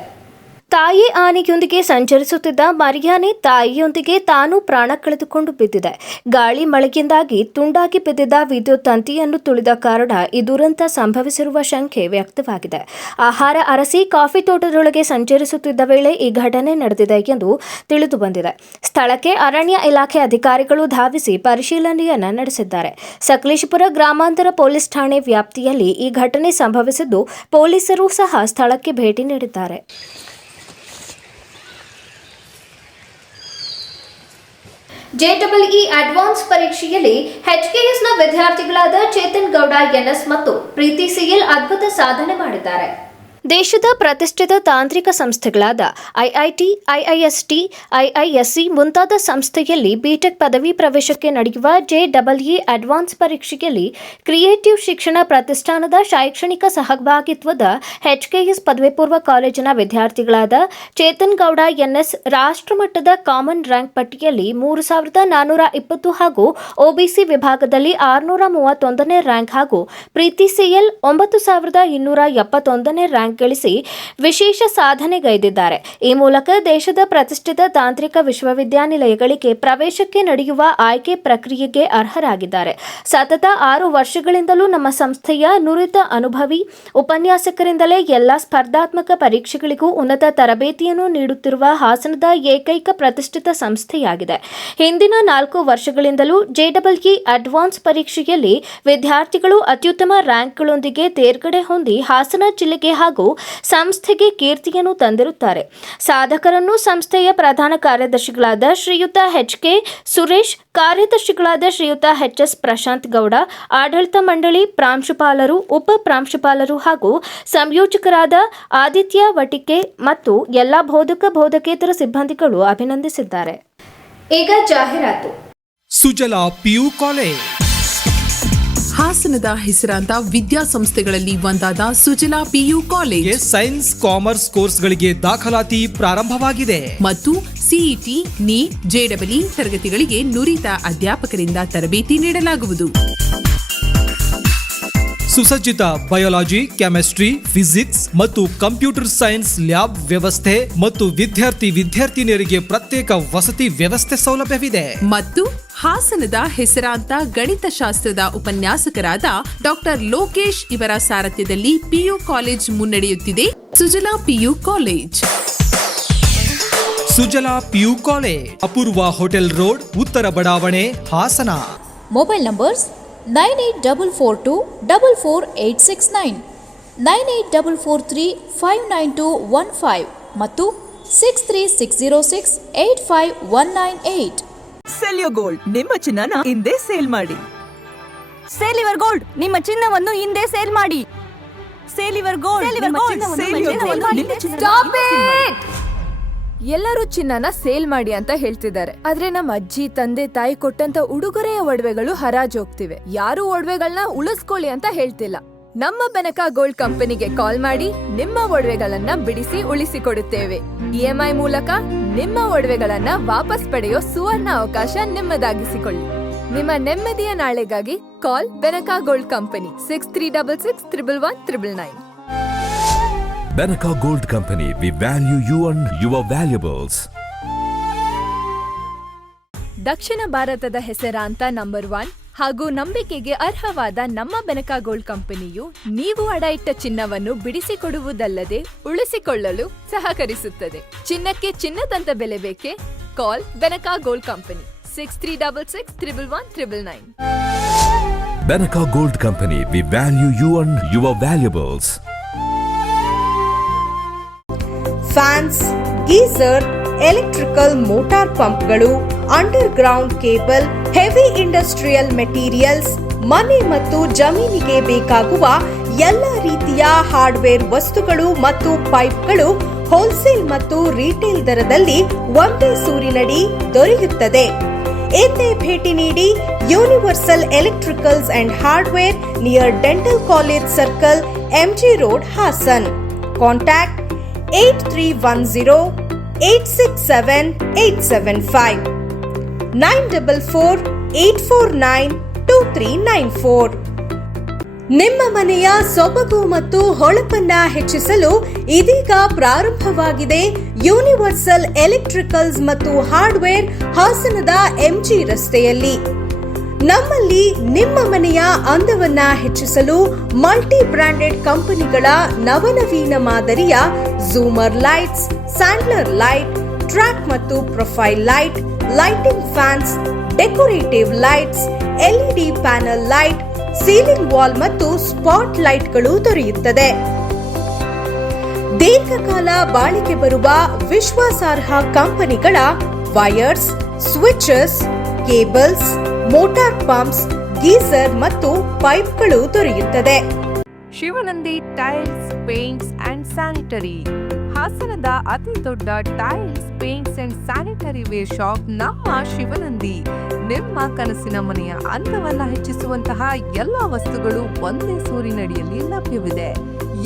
ತಾಯಿ ಆನೆಯೊಂದಿಗೆ ಸಂಚರಿಸುತ್ತಿದ್ದ ಮರಿಯಾನೆ ತಾಯಿಯೊಂದಿಗೆ ತಾನು ಪ್ರಾಣ ಕಳೆದುಕೊಂಡು ಬಿದ್ದಿದೆ. ಗಾಳಿ ಮಳೆಯಿಂದಾಗಿ ತುಂಡಾಗಿ ಬಿದ್ದಿದ್ದ ವಿದ್ಯುತ್ ತಂತಿಯನ್ನು ತುಳಿದ ಕಾರಣ ಈ ದುರಂತ ಸಂಭವಿಸಿರುವ ಶಂಕೆ ವ್ಯಕ್ತವಾಗಿದೆ. ಆಹಾರ ಅರಸಿ ಕಾಫಿ ತೋಟದೊಳಗೆ ಸಂಚರಿಸುತ್ತಿದ್ದ ವೇಳೆ ಈ ಘಟನೆ ನಡೆದಿದೆ ಎಂದು ತಿಳಿದು ಬಂದಿದೆ. ಸ್ಥಳಕ್ಕೆ ಅರಣ್ಯ ಇಲಾಖೆ ಅಧಿಕಾರಿಗಳು ಧಾವಿಸಿ ಪರಿಶೀಲನೆಯನ್ನ ನಡೆಸಿದ್ದಾರೆ. ಸಕಲೇಶಪುರ ಗ್ರಾಮಾಂತರ ಪೊಲೀಸ್ ಠಾಣೆ ವ್ಯಾಪ್ತಿಯಲ್ಲಿ ಈ ಘಟನೆ ಸಂಭವಿಸಿದ್ದು ಪೊಲೀಸರು ಸಹ ಸ್ಥಳಕ್ಕೆ ಭೇಟಿ ನೀಡಿದ್ದಾರೆ. JEE ಅಡ್ವಾನ್ಸ್ ಪರೀಕ್ಷೆಯಲ್ಲಿ HKSನ ವಿದ್ಯಾರ್ಥಿಗಳಾದ ಚೇತನ್ ಗೌಡ NS ಮತ್ತು ಪ್ರೀತಿ CL ಅದ್ಭುತ ಸಾಧನೆ ಮಾಡಿದ್ದಾರೆ. ದೇಶದ ಪ್ರತಿಷ್ಠಿತ ತಾಂತ್ರಿಕ ಸಂಸ್ಥೆಗಳಾದ IIT, IIST, IISc ಮುಂತಾದ ಸಂಸ್ಥೆಯಲ್ಲಿ ಬಿಟೆಕ್ ಪದವಿ ಪ್ರವೇಶಕ್ಕೆ ನಡೆಯುವ JEE ಅಡ್ವಾನ್ಸ್ ಪರೀಕ್ಷೆಯಲ್ಲಿ ಕ್ರಿಯೇಟಿವ್ ಶಿಕ್ಷಣ ಪ್ರತಿಷ್ಠಾನದ ಶೈಕ್ಷಣಿಕ ಸಹಭಾಗಿತ್ವದ HKS ಪದವಿ ಪೂರ್ವ ಕಾಲೇಜಿನ ವಿದ್ಯಾರ್ಥಿಗಳಾದ ಚೇತನ್ ಗೌಡ NS ರಾಷ್ಟ್ರಮಟ್ಟದ ಕಾಮನ್ ರ್ಯಾಂಕ್ ಪಟ್ಟಿಯಲ್ಲಿ 3420 ಹಾಗೂ OBC ವಿಭಾಗದಲ್ಲಿ 631ನೇ ರ್ಯಾಂಕ್ ಹಾಗೂ ಪ್ರೀತಿ CL 9271ನೇ ರ್ಯಾಂಕ್ ಗಳಿಸಿ ವಿಶೇಷ ಸಾಧನೆಗೈದಿದ್ದಾರೆ. ಈ ಮೂಲಕ ದೇಶದ ಪ್ರತಿಷ್ಠಿತ ತಾಂತ್ರಿಕ ವಿಶ್ವವಿದ್ಯಾನಿಲಯಗಳಿಗೆ ಪ್ರವೇಶಕ್ಕೆ ನಡೆಯುವ ಆಯ್ಕೆ ಪ್ರಕ್ರಿಯೆಗೆ ಅರ್ಹರಾಗಿದ್ದಾರೆ. ಸತತ 6 ವರ್ಷಗಳಿಂದಲೂ ನಮ್ಮ ಸಂಸ್ಥೆಯ ನುರಿತ ಅನುಭವಿ ಉಪನ್ಯಾಸಕರಿಂದಲೇ ಎಲ್ಲ ಸ್ಪರ್ಧಾತ್ಮಕ ಪರೀಕ್ಷೆಗಳಿಗೂ ಉನ್ನತ ತರಬೇತಿಯನ್ನು ನೀಡುತ್ತಿರುವ ಹಾಸನದ ಏಕೈಕ ಪ್ರತಿಷ್ಠಿತ ಸಂಸ್ಥೆಯಾಗಿದೆ. ಹಿಂದಿನ 4 ವರ್ಷಗಳಿಂದಲೂ JEE ಅಡ್ವಾನ್ಸ್ ಪರೀಕ್ಷೆಯಲ್ಲಿ ವಿದ್ಯಾರ್ಥಿಗಳು ಅತ್ಯುತ್ತಮ ರ್ಯಾಂಕ್ಗಳೊಂದಿಗೆ ತೇರ್ಗಡೆ ಹೊಂದಿ ಹಾಸನ ಜಿಲ್ಲೆಗೆ ಹಾಗೂ ಸಂಸ್ಥೆಗೆ ಕೀರ್ತಿಯನ್ನು ತಂದಿರುತ್ತಾರೆ. ಸಾಧಕರನ್ನು ಸಂಸ್ಥೆಯ ಪ್ರಧಾನ ಕಾರ್ಯದರ್ಶಿಗಳಾದ ಶ್ರೀಯುತ ಎಚ್.ಕೆ. ಸುರೇಶ್, ಕಾರ್ಯದರ್ಶಿಗಳಾದ ಶ್ರೀಯುತ ಎಚ್.ಎಸ್. ಪ್ರಶಾಂತ್ ಗೌಡ, ಆಡಳಿತ ಮಂಡಳಿ, ಪ್ರಾಂಶುಪಾಲರು, ಉಪ ಪ್ರಾಂಶುಪಾಲರು ಹಾಗೂ ಸಂಯೋಜಕರಾದ ಆದಿತ್ಯ ವಟಿಕೆ ಮತ್ತು ಎಲ್ಲ ಬೋಧಕೇತರ ಸಿಬ್ಬಂದಿಗಳು ಅಭಿನಂದಿಸಿದ್ದಾರೆ. ಈಗ ಜಾಹೀರಾತು. ಸುಜಲಾ ಪಿಯು ಕಾಲೇಜ್ ಹಾಸನದ ಹೆಸರಾಂತ ವಿದ್ಯಾಸಂಸ್ಥೆಗಳಲ್ಲಿ ಒಂದಾದ Sujala PU college science commerce ಕೋರ್ಸ್ಗಳಿಗೆ ದಾಖಲಾತಿ ಪ್ರಾರಂಭವಾಗಿದೆ ಮತ್ತು ಸಿಇಟಿ, ನೀಟ್, ಜೆಡಬ್ಲ್ಇ ತರಗತಿಗಳಿಗೆ ನುರಿತ ಅಧ್ಯಾಪಕರಿಂದ ತರಬೇತಿ ನೀಡಲಾಗುವುದು. ಸುಸಜ್ಜಿತ ಬಯೋಲಾಜಿ, ಕೆಮಿಸ್ಟ್ರಿ, ಫಿಸಿಕ್ಸ್ ಮತ್ತು ಕಂಪ್ಯೂಟರ್ ಸೈನ್ಸ್ ಲ್ಯಾಬ್ ವ್ಯವಸ್ಥೆ ಮತ್ತು ವಿದ್ಯಾರ್ಥಿನಿಯರಿಗೆ ಪ್ರತ್ಯೇಕ ವಸತಿ ವ್ಯವಸ್ಥೆ ಸೌಲಭ್ಯವಿದೆ. ಮತ್ತು ಹಾಸನದ ಹೆಸರಾಂತ ಗಣಿತಶಾಸ್ತ್ರದ ಉಪನ್ಯಾಸಕರಾದ ಡಾಕ್ಟರ್ ಲೋಕೇಶ್ ಇವರ ಸಾರಥ್ಯದಲ್ಲಿ ಪಿಯು ಕಾಲೇಜ್ ಮುನ್ನಡೆಯುತ್ತಿದೆ. Sujala PU college. Sujala PU college, Apoorva hotel road, ಉತ್ತರ ಬಡಾವಣೆ, ಹಾಸನ. ಮೊಬೈಲ್ ನಂಬರ್ಸ್ 9844244869, 9844359215 ಮತ್ತು 6360685198. ಸೆಲ್ಯೋ ಗೋಲ್ಡ್, ನಿಮ್ಮ ಚಿನ್ನನ ಹಿಂದೆ ಸೇಲ್ ಮಾಡಿ. ಸೇಲಿವರ್ ಗೋಲ್ಡ್, ನಿಮ್ಮ ಚಿನ್ನವನ್ನು ಹಿಂದೆ ಸೇಲ್ ಮಾಡಿ. ಸೇಲಿವರ್ ಗೋಲ್ಡ್, ಎಲ್ಲರೂ ಚಿನ್ನನ ಸೇಲ್ ಮಾಡಿ ಅಂತ ಹೇಳ್ತಿದ್ದಾರೆ. ಆದ್ರೆ ನಮ್ಮ ಅಜ್ಜಿ, ತಂದೆ, ತಾಯಿ ಕೊಟ್ಟಂತ ಉಡುಗೊರೆಯ ಒಡವೆಗಳು ಹರಾಜೋಗ್ತಿವೆ. ಯಾರು ಒಡವೆಗಳನ್ನ ಉಳಿಸ್ಕೊಳ್ಳಿ ಅಂತ ಹೇಳ್ತಿಲ್ಲ. ನಮ್ಮ ಬೆನಕ ಗೋಲ್ಡ್ ಕಂಪನಿಗೆ ಕಾಲ್ ಮಾಡಿ ನಿಮ್ಮ ಒಡವೆಗಳನ್ನ ಬಿಡಿಸಿ ಉಳಿಸಿಕೊಡುತ್ತೇವೆ. EMI ಮೂಲಕ ನಿಮ್ಮ ಒಡವೆಗಳನ್ನ ವಾಪಸ್ ಪಡೆಯೋ ಸುವರ್ಣ ಅವಕಾಶ ನಿಮ್ಮದಾಗಿಸಿಕೊಳ್ಳಿ. ನಿಮ್ಮ ನೆಮ್ಮದಿಯ ನಾಳೆಗಾಗಿ call Benaka gold company 6366111199. Benaka Gold Company, we value you and your valuables. ದಕ್ಷಿಣ ಭಾರತದ ಹೆಸರಾಂತ ನಂಬರ್ 1 ಹಾಗೂ ನಂಬಿಕೆಗೆ ಅರ್ಹವಾದ ನಮ್ಮ ಬೆನಕ ಗೋಲ್ಡ್ ಕಂಪನಿಯು ನೀವು ಅಡ ಇಟ್ಟ ಚಿನ್ನವನ್ನು ಬಿಡಿಸಿಕೊಡುವುದಲ್ಲದೆ ಉಳಿಸಿಕೊಳ್ಳಲು ಸಹಕರಿಸುತ್ತದೆ. ಚಿನ್ನಕ್ಕೆ ಚಿನ್ನದಂತ ಬೆಲೆ ಬೇಕೆ? Call Benaka gold company 6366111199. Benaka Gold Company, we value you and your valuables. Fans, geyser, electrical motor ಪಂಪ್ಗಳು, underground cable, heavy industrial materials, ಮನೆ ಮತ್ತು ಜಮೀನಿಗೆ ಬೇಕಾಗುವ ಎಲ್ಲ ರೀತಿಯ ಹಾರ್ಡ್ವೇರ್ ವಸ್ತುಗಳು ಮತ್ತು ಪೈಪ್ಗಳು ಹೋಲ್ಸೇಲ್ ಮತ್ತು ರಿಟೇಲ್ ದರದಲ್ಲಿ ಒಂದೇ ಸೂರಿನಡಿ ದೊರೆಯುತ್ತದೆ. ಎಂದೇ ಭೇಟಿ ನೀಡಿ. Universal electricals and hardware, near dental college circle, MG road, Hassan. Contact 8310867875 94484492394. ನಿಮ್ಮ ಮನೆಯ ಸೊಬಗು ಮತ್ತು ಹೊಳಪನ್ನ ಹೆಚ್ಚಿಸಲು ಇದೀಗ ಪ್ರಾರಂಭವಾಗಿದೆ ಯೂನಿವರ್ಸಲ್ ಎಲೆಕ್ಟ್ರಿಕಲ್ಸ್ ಮತ್ತು ಹಾರ್ಡ್ವೇರ್, ಹಾಸನದ MG ರಸ್ತೆಯಲ್ಲಿ. ನಮ್ಮಲ್ಲಿ ನಿಮ್ಮ ಮನೆಯ ಅಂದವನ್ನ ಹೆಚ್ಚಿಸಲು ಮಲ್ಟಿ ಬ್ರಾಂಡೆಡ್ ಕಂಪನಿಗಳ ನವನವೀನ ಮಾದರಿಯ ಝೂಮರ್ ಲೈಟ್ಸ್, ಸ್ಯಾಂಡ್ಲರ್ ಲೈಟ್, ಟ್ರ್ಯಾಕ್ ಮತ್ತು profile light, lighting fans, decorative lights, LED panel light, ceiling wall ಮತ್ತು ಸ್ಪಾಟ್ ಲೈಟ್ಗಳು ದೊರೆಯುತ್ತದೆ. ದೀರ್ಘಕಾಲ ಬಾಳಿಕೆ ಬರುವ ವಿಶ್ವಾಸಾರ್ಹ ಕಂಪನಿಗಳ wires, switches, cables, motor pumps, geyser ಮತ್ತು ಪೈಪ್ಗಳು ದೊರೆಯುತ್ತದೆ. Shivanandi tiles, paints and sanitary, ಹಾಸನದ ಅತಿ ದೊಡ್ಡ tiles, paints and sanitary ware shop ನಮ್ಮ ಶಿವನಂದಿ. ನಿಮ್ಮ ಕನಸಿನ ಮನೆಯ ಅಂದವನ್ನ ಹೆಚ್ಚಿಸುವಂತಹ ಎಲ್ಲ ವಸ್ತುಗಳು ಒಂದೇ ಸೂರಿನಡಿಯಲ್ಲಿ ಲಭ್ಯವಿದೆ.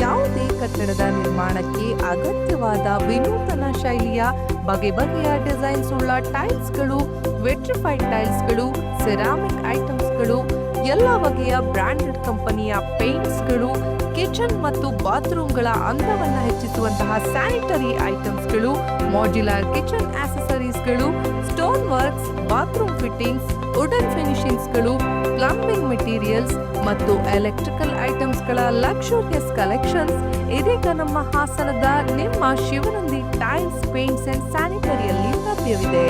ಯಾವುದೇ ಕಟ್ಟಡದ ನಿರ್ಮಾಣಕ್ಕೆ ಅಗತ್ಯವಾದ ವಿನೂತನ ಶೈಲಿಯ ಬಗೆ ಬಗೆಯ ಡಿಸೈನ್ಸ್ ಉಳ್ಳ ಟೈಲ್ಸ್ಗಳು, ವೆಟ್ರಿಫೈಡ್ ಟೈಲ್ಸ್ಗಳು, ಸೆರಾಮಿಕ್ ಐಟಮ್ಸ್ಗಳು, ಎಲ್ಲ ಬಗೆಯ ಬ್ರಾಂಡೆಡ್ ಕಂಪನಿಯ ಪೇಂಟ್ಸ್ಗಳು, ಕಿಚನ್ ಮತ್ತು ಬಾತ್ರೂಮ್ಗಳ ಅಂದವನ್ನ ಹೆಚ್ಚಿಸುವಂತಹ ಸ್ಯಾನಿಟರಿ ಐಟಮ್ಸ್ಗಳು, ಮಾಡ್ಯುಲರ್ ಕಿಚನ್ ಆಕ್ಸೆಸರೀಸ್ಗಳು, stone works, bathroom fittings, wooden ಫಿನಿಶಿಂಗ್ಸ್ಗಳು, ಪ್ಲಂಬಿಂಗ್ ಮೆಟೀರಿಯಲ್ಸ್ ಮತ್ತು ಎಲೆಕ್ಟ್ರಿಕಲ್ ಐಟಮ್ಸ್ಗಳ ಲಕ್ಸುರಿಯಸ್ ಕಲೆಕ್ಷನ್ಸ್ ಇದೀಗ ನಮ್ಮ ಹಾಸನದ ನಿಮ್ಮ ಶಿವನಂದಿ ಟೈಲ್ಸ್, ಪೇಂಟ್ಸ್ ಅಂಡ್ ಸ್ಯಾನಿಟರಿಯಲ್ಲಿ ಲಭ್ಯವಿದೆ.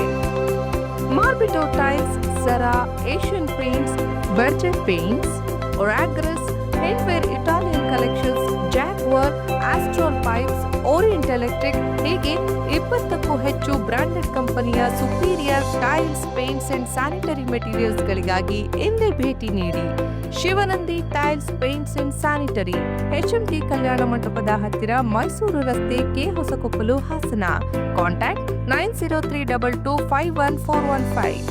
ಮಾರ್ಬಿಟೋ ಟೈಲ್ಸ್, ಸರಾ, ಏಷ್ಯನ್ ಪೇಂಟ್ಸ್, ಬರ್ಜೆಟ್ ಪೇಂಟ್ಸ್, ಒರಾಗ್ರಸ್, Hindware Italian collections, Jaguar, Astral pipes, Orient electric ಹೀಗೆ 20ಕ್ಕೂ ಹೆಚ್ಚು ಬ್ರಾಂಡೆಡ್ ಕಂಪನಿಯ superior tiles, paints and sanitary materials ಗಳಿಗಾಗಿ ಇಂದೇ ಭೇಟಿ ನೀಡಿ. Shivanandi tiles, paints and sanitary, HMT ಕಲ್ಯಾಣ ಮಂಟಪದ ಹತ್ತಿರ, ಮೈಸೂರು ರಸ್ತೆ, K Hosakoppalu, Hassan. Contact 9032251415.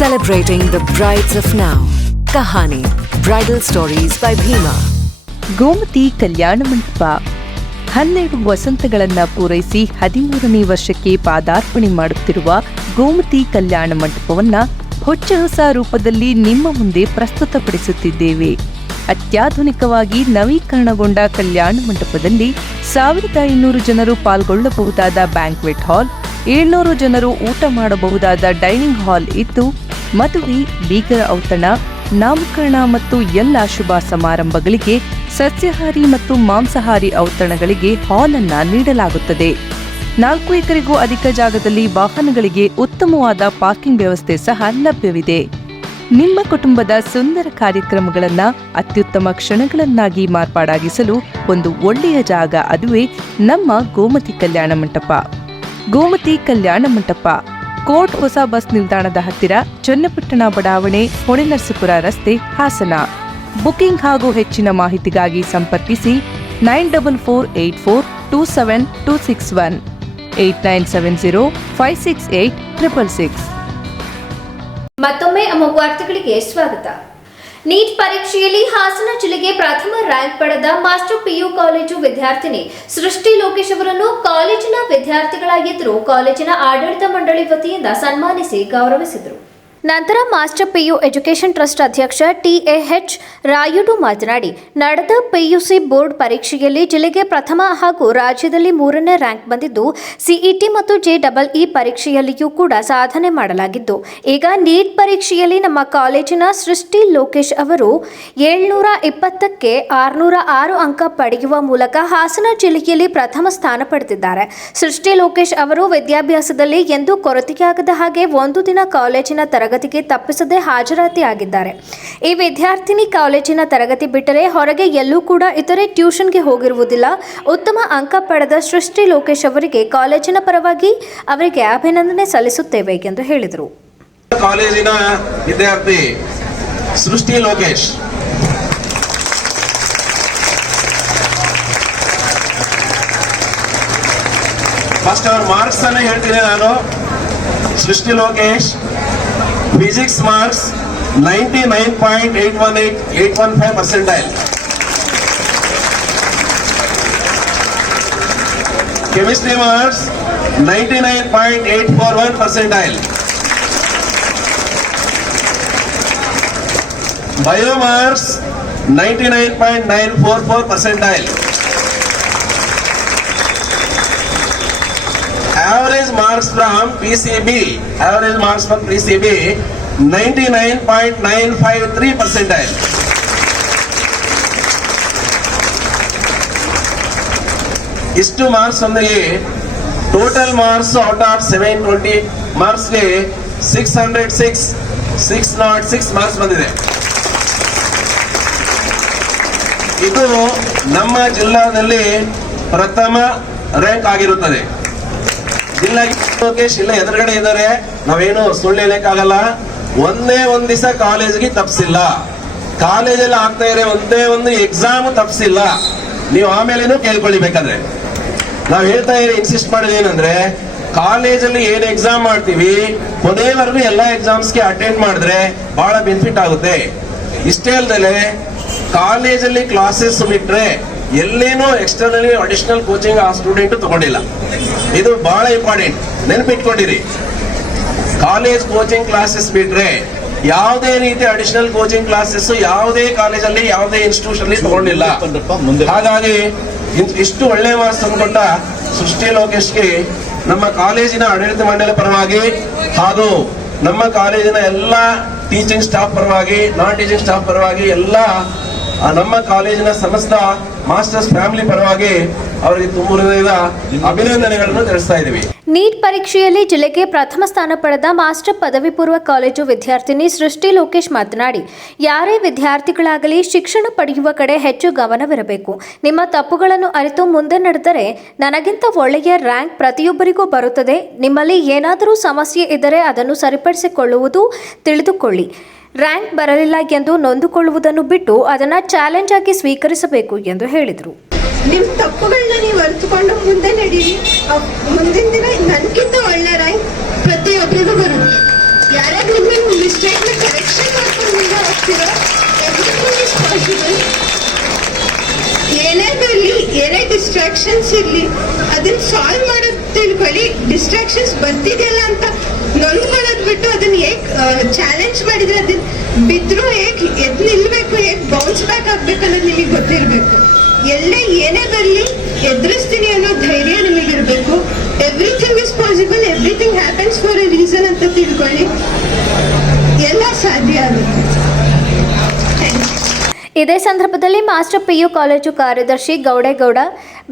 Celebrating the brides of now. Kahani Bridal Stories by Bhima. Gomathi ಕಲ್ಯಾಣ ಮಂಟಪ 12 ವಸಂತಗಳನ್ನ ಪೂರೈಸಿ 13ನೇ ವರ್ಷಕ್ಕೆ ಪಾದಾರ್ಪಣೆ ಮಾಡುತ್ತಿರುವ ಗೋಮತಿ ಕಲ್ಯಾಣ ಮಂಟಪವನ್ನ ಹೊಚ್ಚ ಹೊಸ ರೂಪದಲ್ಲಿ ನಿಮ್ಮ ಮುಂದೆ ಪ್ರಸ್ತುತಪಡಿಸುತ್ತಿದ್ದೇವೆ. ಅತ್ಯಾಧುನಿಕವಾಗಿ ನವೀಕರಣಗೊಂಡ ಕಲ್ಯಾಣ ಮಂಟಪದಲ್ಲಿ 1500 ಜನರು ಪಾಲ್ಗೊಳ್ಳಬಹುದಾದ ಬ್ಯಾಂಕ್ವೆಟ್ ಹಾಲ್, 700 ಜನರು ಊಟ ಮಾಡಬಹುದಾದ ಡೈನಿಂಗ್ ಹಾಲ್ ಇದ್ದು, ಮದುವೆ, ಬೀಗರ ಔತಣ, ನಾಮಕರಣ ಮತ್ತು ಎಲ್ಲ ಶುಭ ಸಮಾರಂಭಗಳಿಗೆ, ಸಸ್ಯಾಹಾರಿ ಮತ್ತು ಮಾಂಸಾಹಾರಿ ಔತಣಗಳಿಗೆ ಹಾಲ್ ಅನ್ನ ನೀಡಲಾಗುತ್ತದೆ. 4 ಎಕರೆಗೂ ಅಧಿಕ ಜಾಗದಲ್ಲಿ ವಾಹನಗಳಿಗೆ ಉತ್ತಮವಾದ ಪಾರ್ಕಿಂಗ್ ವ್ಯವಸ್ಥೆ ಸಹ ಲಭ್ಯವಿದೆ. ನಿಮ್ಮ ಕುಟುಂಬದ ಸುಂದರ ಕಾರ್ಯಕ್ರಮಗಳನ್ನ ಅತ್ಯುತ್ತಮ ಕ್ಷಣಗಳನ್ನಾಗಿ ಮಾರ್ಪಾಡಾಗಿಸಲು ಒಂದು ಒಳ್ಳೆಯ ಜಾಗ, ಅದುವೇ ನಮ್ಮ ಗೋಮತಿ ಕಲ್ಯಾಣ ಮಂಟಪ. ಗೋಮತಿ ಕಲ್ಯಾಣ ಮಂಟಪ, ಕೋರ್ಟ್ ಹೊಸ ಬಸ್ ನಿಲ್ದಾಣದ ಹತ್ತಿರ, ಚನ್ನಪಟ್ಟಣ ಬಡಾವಣೆ, ಹೊಳೆನರಸೀಪುರ ರಸ್ತೆ, ಹಾಸನ. ಬುಕಿಂಗ್ ಹಾಗೂ ಹೆಚ್ಚಿನ ಮಾಹಿತಿಗಾಗಿ ಸಂಪರ್ಕಿಸಿ 9448427261, 8970568666. ಮತ್ತೊಮ್ಮೆ ಅಮೋಘ ವಾರ್ತೆಗಳಿಗೆ ಸ್ವಾಗತ. ನೀಟ್ ಪರೀಕ್ಷೆಯಲ್ಲಿ ಹಾಸನ ಜಿಲ್ಲೆಗೆ ಪ್ರಥಮ ರ್ಯಾಂಕ್ ಪಡೆದ ಮಾಸ್ಟರ್ PU ಕಾಲೇಜು ವಿದ್ಯಾರ್ಥಿನಿ ಸೃಷ್ಟಿ ಲೋಕೇಶ್ ಅವರನ್ನು ಕಾಲೇಜಿನ ವಿದ್ಯಾರ್ಥಿಗಳಾಗಿದ್ದರೂ ಕಾಲೇಜಿನ ಆಡಳಿತ ಮಂಡಳಿ ವತಿಯಿಂದ ಸನ್ಮಾನಿಸಿ ಗೌರವಿಸಿದರು. ನಂತರ ಮಾಸ್ಟರ್ PU ಎಜುಕೇಷನ್ ಟ್ರಸ್ಟ್ ಅಧ್ಯಕ್ಷ TAH ರಾಯುಡು ಮಾತನಾಡಿ, ನಡೆದ PUC ಬೋರ್ಡ್ ಪರೀಕ್ಷೆಯಲ್ಲಿ ಜಿಲ್ಲೆಗೆ ಪ್ರಥಮ ಹಾಗೂ ರಾಜ್ಯದಲ್ಲಿ 3ನೇ ರ್ಯಾಂಕ್ ಬಂದಿದ್ದು, CET ಮತ್ತು JEE ಪರೀಕ್ಷೆಯಲ್ಲಿಯೂ ಕೂಡ ಸಾಧನೆ ಮಾಡಲಾಗಿದ್ದು, ಈಗ ನೀಟ್ ಪರೀಕ್ಷೆಯಲ್ಲಿ ನಮ್ಮ ಕಾಲೇಜಿನ ಸೃಷ್ಟಿ ಲೋಕೇಶ್ ಅವರು 720ಕ್ಕೆ 606 ಅಂಕ ಪಡೆಯುವ ಮೂಲಕ ಹಾಸನ ಜಿಲ್ಲೆಯಲ್ಲಿ ಪ್ರಥಮ ಸ್ಥಾನ ಪಡೆದಿದ್ದಾರೆ. ಸೃಷ್ಟಿ ಲೋಕೇಶ್ ಅವರು ವಿದ್ಯಾಭ್ಯಾಸದಲ್ಲಿ ಎಂದೂ ಕೊರತೆಯಾಗದ ಹಾಗೆ ಒಂದು ದಿನ ಕಾಲೇಜಿನ ತರಗತಿಗೆ ತಪ್ಪಿಸದೆ ಹಾಜರಾತಿಯಾಗಿದ್ದಾರೆ. ಈ ವಿದ್ಯಾರ್ಥಿನಿ ಕಾಲೇಜಿನ ತರಗತಿ ಬಿಟ್ಟರೆ ಹೊರಗೆ ಎಲ್ಲೂ ಕೂಡ ಇತರೆ ಟ್ಯೂಷನ್ಗೆ ಹೋಗಿರುವುದಿಲ್ಲ. ಉತ್ತಮ ಅಂಕ ಪಡೆದ ಸೃಷ್ಟಿ ಲೋಕೇಶ್ ಅವರಿಗೆ ಕಾಲೇಜಿನ ಪರವಾಗಿ ಅವರಿಗೆ ಅಭಿನಂದನೆ ಸಲ್ಲಿಸುತ್ತೇವೆ ಎಂದು ಹೇಳಿದರು. ಕಾಲೇಜಿನ ವಿದ್ಯಾರ್ಥಿ ಸೃಷ್ಟಿ ಲೋಕೇಶ್ ಫಸ್ಟ್ ಅವ್ರ ಮಾರ್ಕ್ಸ್ ಅನ್ನ ಹೇಳ್ತೀನಿ ನಾನು. ಸೃಷ್ಟಿ Lokesh physics marks 99.815 percentile. Chemistry marks 99.841 percentile. Bio marks 99.944 percentile. Average marks from PCB 99.953 percentile. ಇಷ್ಟು ಮಾರ್ಕ್ಸ್ ಒಂದಿಗೆ total marks out of 720 ಮಾರ್ಕ್ಸ್ಗೆ 606 marks ಬಂದಿದೆ. ಇದು ನಮ್ಮ ಜಿಲ್ಲಾದಲ್ಲಿ ಪ್ರಥಮ ರ್ಯಾಂಕ್ ಆಗಿರುತ್ತದೆ. ಜಿಲ್ಲಾ ಲೋಕೇಶ್ ಇಲ್ಲ ಎದುರುಗಡೆ ಇದ್ದಾರೆ, ನಾವೇನು ಸುಳ್ಳು ಹೇಳಕ್ಕಾಗಲ್ಲ. ಒಂದೇ ಒಂದ್ ದಿವಸ ಕಾಲೇಜ್ಗೆ ತಪ್ಪಿಸಿಲ್ಲ, ಕಾಲೇಜಲ್ಲಿ ಆಗ್ತಾ ಇರೋ ಒಂದೇ ಒಂದು ಎಕ್ಸಾಮ್ ತಪ್ಪಿಸಿಲ್ಲ. ನೀವು ಆಮೇಲೇನು ಕೇಳ್ಕೊಳ್ಳಿಬೇಕಾದ್ರೆ ನಾವ್ ಹೇಳ್ತಾ ಇನ್ಸಿಸ್ಟ್ ಮಾಡೋದು ಏನಂದ್ರೆ, ಕಾಲೇಜಲ್ಲಿ ಏನ್ ಎಕ್ಸಾಮ್ ಮಾಡ್ತೀವಿ ಕೊನೆವರೆಗೂ ಎಲ್ಲಾ ಎಕ್ಸಾಮ್ಸ್ಗೆ ಅಟೆಂಡ್ ಮಾಡಿದ್ರೆ ಬಹಳ ಬೆನಿಫಿಟ್ ಆಗುತ್ತೆ. ಇಷ್ಟೇ ಅಲ್ಲದೆ ಕಾಲೇಜಲ್ಲಿ ಕ್ಲಾಸಸ್ ಬಿಟ್ರೆ ಎಲ್ಲೇನೋ ಎಕ್ಸ್ಟರ್ನಲಿ ಅಡಿಷನಲ್ ಕೋಚಿಂಗ್ ಆ ಸ್ಟೂಡೆಂಟ್ ತಗೊಂಡಿಲ್ಲ. ಇದು ಬಹಳ ಇಂಪಾರ್ಟೆಂಟ್, ನೆನಪಿಟ್ಕೊಂಡಿರಿ. ಕಾಲೇಜ್ ಕೋಚಿಂಗ್ ಕ್ಲಾಸಸ್ ಬಿಟ್ರೆ ಯಾವುದೇ ರೀತಿ ಅಡಿಷನಲ್ ಕೋಚಿಂಗ್ ಕ್ಲಾಸಸ್ ಯಾವುದೇ ಕಾಲೇಜಲ್ಲಿ ಯಾವುದೇ ಇನ್ಸ್ಟಿಟ್ಯೂಷನ್ ತಗೊಂಡಿಲ್ಲ. ಹಾಗಾಗಿ ಇಷ್ಟು ಒಳ್ಳೆ ಮಾರ್ಕ್ಸ್ ತಂದುಕೊಟ್ಟ ಸೃಷ್ಟಿ ಲೋಕೇಶ್ಗೆ ನಮ್ಮ ಕಾಲೇಜಿನ ಆಡಳಿತ ಮಂಡಳಿ ಪರವಾಗಿ ಹಾಗೂ ನಮ್ಮ ಕಾಲೇಜಿನ ಎಲ್ಲ ಟೀಚಿಂಗ್ ಸ್ಟಾಫ್ ಪರವಾಗಿ, ನಾನ್ ಟೀಚಿಂಗ್ ಸ್ಟಾಫ್ ಪರವಾಗಿ, ಎಲ್ಲ ನಮ್ಮ ಕಾಲೇಜಿನ ಸಮಸ್ತ ಮಾಸ್ಟರ್ಸ್ ಫ್ಯಾಮಿಲಿ ಪರವಾಗಿ ಅವರಿಗೆ ತುಂಬ ಹೃದಯದ ಅಭಿನಂದನೆಗಳನ್ನು ತಿಳಿಸ್ತಾ ಇದ್ದೀವಿ. ನೀಟ್ ಪರೀಕ್ಷೆಯಲ್ಲಿ ಜಿಲ್ಲೆಗೆ ಪ್ರಥಮ ಸ್ಥಾನ ಪಡೆದ ಮಾಸ್ಟರ್ ಪದವಿ ಪೂರ್ವ ಕಾಲೇಜು ವಿದ್ಯಾರ್ಥಿನಿ ಸೃಷ್ಟಿ ಲೋಕೇಶ್ ಮಾತನಾಡಿ, ಯಾರೇ ವಿದ್ಯಾರ್ಥಿಗಳಾಗಲಿ ಶಿಕ್ಷಣ ಪಡೆಯುವ ಕಡೆ ಹೆಚ್ಚು ಗಮನವಿರಬೇಕು. ನಿಮ್ಮ ತಪ್ಪುಗಳನ್ನು ಅರಿತು ಮುಂದೆ ನಡೆದರೆ ನನಗಿಂತ ಒಳ್ಳೆಯ ರ್ಯಾಂಕ್ ಪ್ರತಿಯೊಬ್ಬರಿಗೂ ಬರುತ್ತದೆ. ನಿಮ್ಮಲ್ಲಿ ಏನಾದರೂ ಸಮಸ್ಯೆ ಇದ್ದರೆ ಅದನ್ನು ಸರಿಪಡಿಸಿಕೊಳ್ಳುವುದು ತಿಳಿದುಕೊಳ್ಳಿ. ರ್ಯಾಂಕ್ ಬರಲಿಲ್ಲ ಎಂದು ನೊಂದುಕೊಳ್ಳುವುದನ್ನು ಬಿಟ್ಟು ಅದನ್ನು ಚಾಲೆಂಜ್ ಆಗಿ ಸ್ವೀಕರಿಸಬೇಕು ಎಂದು ಹೇಳಿದರು. ನಿಮ್ಮ ತಪ್ಪುಗಳನ್ನ ನೀವು ಅರಿತುಕೊಂಡು ಮುಂದೆ ನಡೀರಿ. ಮುಂದಿನ ದಿನ ನನಗಿಂತ ಒಳ್ಳೆ ರ್ಯಾಂಕ್ ಪ್ರತಿಯೊಬ್ಬರಿಗೂ ಬರುತ್ತೆ. ಯಾರ್ಯಾರು ನಿಮ್ಮ ಮಿಸ್ಟೇಕ್ನ ಕರೆಕ್ಷನ್ ಮಾಡ್ಕೊಂಡು ಮುಂದೆ ಹೋಗ್ತೀರೋ ಎವ್ರಿಥಿಂಗ್ ಇಸ್ ಪಾಸಿಬಲ್. ಏನೇ ಬರಲಿ, ಏನೇ ಡಿಸ್ಟ್ರಾಕ್ಷನ್ಸ್ ಇರಲಿ, ಅದನ್ನ ಸಾಲ್ವ್ ಮಾಡೋದು ತಿಳ್ಕೊಳ್ಳಿ. ಡಿಸ್ಟ್ರಾಕ್ಷನ್ಸ್ ಬರ್ತಿದೆಯಲ್ಲ ಅಂತ ನೊಂದ್ಕೊಳ್ಳೋದು ಬಿಟ್ಟು ಅದನ್ನ ಹೇಗೆ ಚಾಲೆಂಜ್ ಮಾಡಿದ್ರೆ ಅದನ್ನ ಬಿದ್ದರೂ ಹೇಗೆ ಎದ್ದು ನಿಲ್ಬೇಕು, ಹೇಗೆ ಬೌನ್ಸ್ ಬ್ಯಾಕ್ ಆಗ್ಬೇಕು ಅನ್ನೋದು ನಿಮಗೆ ಗೊತ್ತಿರಬೇಕು. ಎಲ್ಲೇ ಏನೇ ಬರಲಿ ಎದುರಿಸ್ತೀನಿ ಅನ್ನೋ ಧೈರ್ಯ ನಿಮಗಿರಬೇಕು. Everything is possible, everything happens for a reason ಅಂತ ತಿಳ್ಕೊಳ್ಳಿ. ಎಲ್ಲ ಸಾಧ್ಯ ಆಗುತ್ತೆ. ಇದೇ ಸಂದರ್ಭದಲ್ಲಿ ಮಾಸ್ಟರ್ ಪಿಯು ಕಾಲೇಜು ಕಾರ್ಯದರ್ಶಿ ಗೌಡೇಗೌಡ,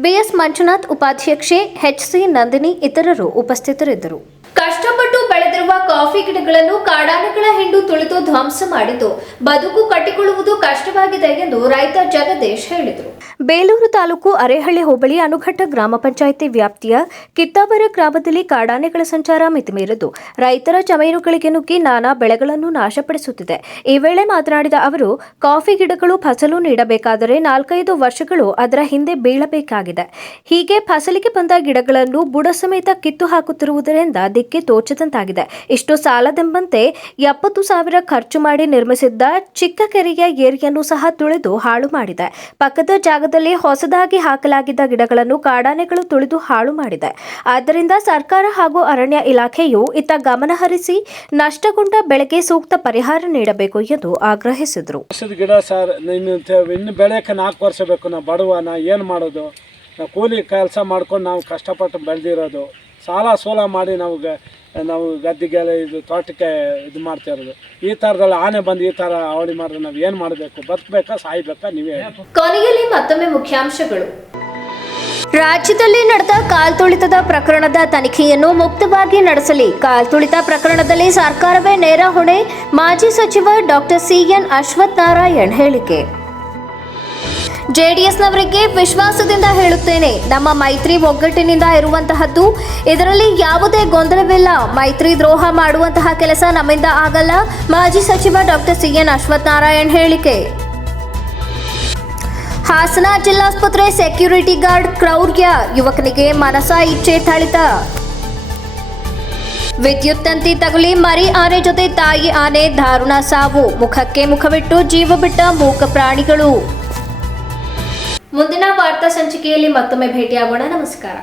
ಬಿಎಸ್ ಮಂಜುನಾಥ್, ಉಪಾಧ್ಯಕ್ಷೆ ಎಚ್ಸಿ ನಂದಿನಿ ಇತರರು ಉಪಸ್ಥಿತರಿದ್ದರು. ಕಷ್ಟಪಟ್ಟು ಬೆಳೆದಿರುವ ಕಾಫಿ ಗಿಡಗಳನ್ನು ಕಾಡಾನೆಗಳ ಹಿಂಡು ತುಳಿದು ಧ್ವಂಸ ಮಾಡಿದ್ದು ಬದುಕು ಕಟ್ಟಿಕೊಳ್ಳುವುದು ಕಷ್ಟವಾಗಿದೆ ಎಂದು ರೈತ ಜಗದೀಶ್ ಹೇಳಿದರು. ಬೇಲೂರು ತಾಲೂಕು ಅರೇಹಳ್ಳಿ ಹೋಬಳಿ ಅನುಘಟ್ಟ ಗ್ರಾಮ ಪಂಚಾಯಿತಿ ವ್ಯಾಪ್ತಿಯ ಕಿತ್ತಾವರ ಗ್ರಾಮದಲ್ಲಿ ಕಾಡಾನೆಗಳ ಸಂಚಾರ ಮಿತಿಮೀರಿದ್ದು ರೈತರ ಜಮೀನುಗಳಿಗೆ ನುಗ್ಗಿ ನಾನಾ ಬೆಳೆಗಳನ್ನು ನಾಶಪಡಿಸುತ್ತಿದೆ. ಈ ವೇಳೆ ಮಾತನಾಡಿದ ಅವರು, ಕಾಫಿ ಗಿಡಗಳು ಫಸಲು ನೀಡಬೇಕಾದರೆ 4-5 ವರ್ಷಗಳು ಅದರ ಹಿಂದೆ ಬೀಳಬೇಕಾಗಿದೆ. ಹೀಗೆ ಫಸಲಿಗೆ ಬಂದ ಗಿಡಗಳನ್ನು ಬುಡ ಸಮೇತ ಕಿತ್ತು ಹಾಕುತ್ತಿರುವುದರಿಂದ ದಿಕ್ಕೆ ತೋಚದಂತಾಗಿದೆ. ಇಷ್ಟು ಸಾಲದೆಂಬಂತೆ 70,000 ಖರ್ಚು ಮಾಡಿ ನಿರ್ಮಿಸಿದ್ದ ಚಿಕ್ಕ ಕೆರೆಯ ಏರಿಯನ್ನು ಸಹ ತುಳಿದು ಹಾಳು ಮಾಡಿದೆ. ಪಕ್ಕದ ಜಾಗದಲ್ಲಿ ಹೊಸದಾಗಿ ಹಾಕಲಾಗಿದ್ದ ಗಿಡಗಳನ್ನು ಕಾಡಾನೆಗಳು ತುಳಿದು ಹಾಳು ಮಾಡಿದೆ. ಆದ್ದರಿಂದ ಸರ್ಕಾರ ಹಾಗೂ ಅರಣ್ಯ ಇಲಾಖೆಯು ಇತ್ತ ಗಮನ ಹರಿಸಿ ನಷ್ಟಗೊಂಡ ಬೆಳೆಗೆ ಸೂಕ್ತ ಪರಿಹಾರ ನೀಡಬೇಕು ಎಂದು ಆಗ್ರಹಿಸಿದರು. ಗಿಡ ಸರ್, ಇನ್ನು ಬೆಳೆಯಕ್ಕೆ 4 ವರ್ಷ ಬೇಕು. ನಾವು ಬಡವನ ಏನು ಮಾಡೋದು? ನಾವು ಕೂಲಿ ಕೆಲಸ ಮಾಡ್ಕೊಂಡು ನಾವು ಕಷ್ಟಪಟ್ಟು ಬೆಳೆದಿರೋದು, ಸಾಲ ಸೋಲ ಮಾಡಿ ನಾವು ಗದ್ದೆಗೆಲ್ಲ ಇದು ತೋಟಕ್ಕೆ ಇದು ಮಾಡ್ತಾ ಇರೋದು. ಈ ಥರದಲ್ಲಿ ಆನೆ ಬಂದು ಈ ಥರ ಅವಳಿ ಮಾಡಿದ್ರೆ ನಾವು ಏನು ಮಾಡಬೇಕು? ಬದುಕಬೇಕಾ ಸಾಯ್ಬೇಕಾ? ನೀವೇ. ಕೊನೆಯಲ್ಲಿ ಮತ್ತೊಮ್ಮೆ ಮುಖ್ಯಾಂಶಗಳು. ರಾಜ್ಯದಲ್ಲಿ ನಡೆದ ಕಾಲ್ತುಳಿತದ ಪ್ರಕರಣದ ತನಿಖೆಯನ್ನು ಮುಕ್ತವಾಗಿ ನಡೆಸಲಿ. ಕಾಲ್ತುಳಿತ ಪ್ರಕರಣದಲ್ಲಿ ಸರ್ಕಾರವೇ ನೇರ ಹೊಣೆ. ಮಾಜಿ ಸಚಿವ ಡಾಕ್ಟರ್ ಸಿಎನ್ ಅಶ್ವಥ್ ನಾರಾಯಣ್ ಹೇಳಿಕೆ. ಜೆಡಿಎಸ್ನವರಿಗೆ ವಿಶ್ವಾಸದಿಂದ ಹೇಳುತ್ತೇನೆ, ನಮ್ಮ ಮೈತ್ರಿ ಒಗ್ಗಟ್ಟಿನಿಂದ ಇರುವಂತಹದ್ದು. ಇದರಲ್ಲಿ ಯಾವುದೇ ಗೊಂದಲವಿಲ್ಲ. ಮೈತ್ರಿ ದ್ರೋಹ ಮಾಡುವಂತಹ ಕೆಲಸ ನಮ್ಮಿಂದ ಆಗಲ್ಲ. ಮಾಜಿ ಸಚಿವ ಡಾಕ್ಟರ್ ಸಿಎನ್ ಅಶ್ವಥ್ ನಾರಾಯಣ್ ಹೇಳಿಕೆ. ಹಾಸನ ಜಿಲ್ಲಾಸ್ಪತ್ರೆ ಸೆಕ್ಯೂರಿಟಿ ಗಾರ್ಡ್ ಕ್ರೌರ್ಯ, ಯುವಕನಿಗೆ ಮನಸ ಇಚ್ಛೆ ಥಳಿತ. ವಿದ್ಯುತ್ ತಂತಿ ತಗುಲಿ ಮರಿ ಆನೆ ಜೊತೆ ತಾಯಿ ಆನೆ ದಾರುಣ ಸಾವು. ಮುಖಕ್ಕೆ ಮುಖವಿಟ್ಟು ಜೀವ ಬಿಟ್ಟ ಮೂಕ ಪ್ರಾಣಿಗಳು. ಮುಂದಿನ ವಾರ್ತಾ ಸಂಚಿಕೆಯಲ್ಲಿ ಮತ್ತೊಮ್ಮೆ ಭೇಟಿಯಾಗೋಣ. ನಮಸ್ಕಾರ.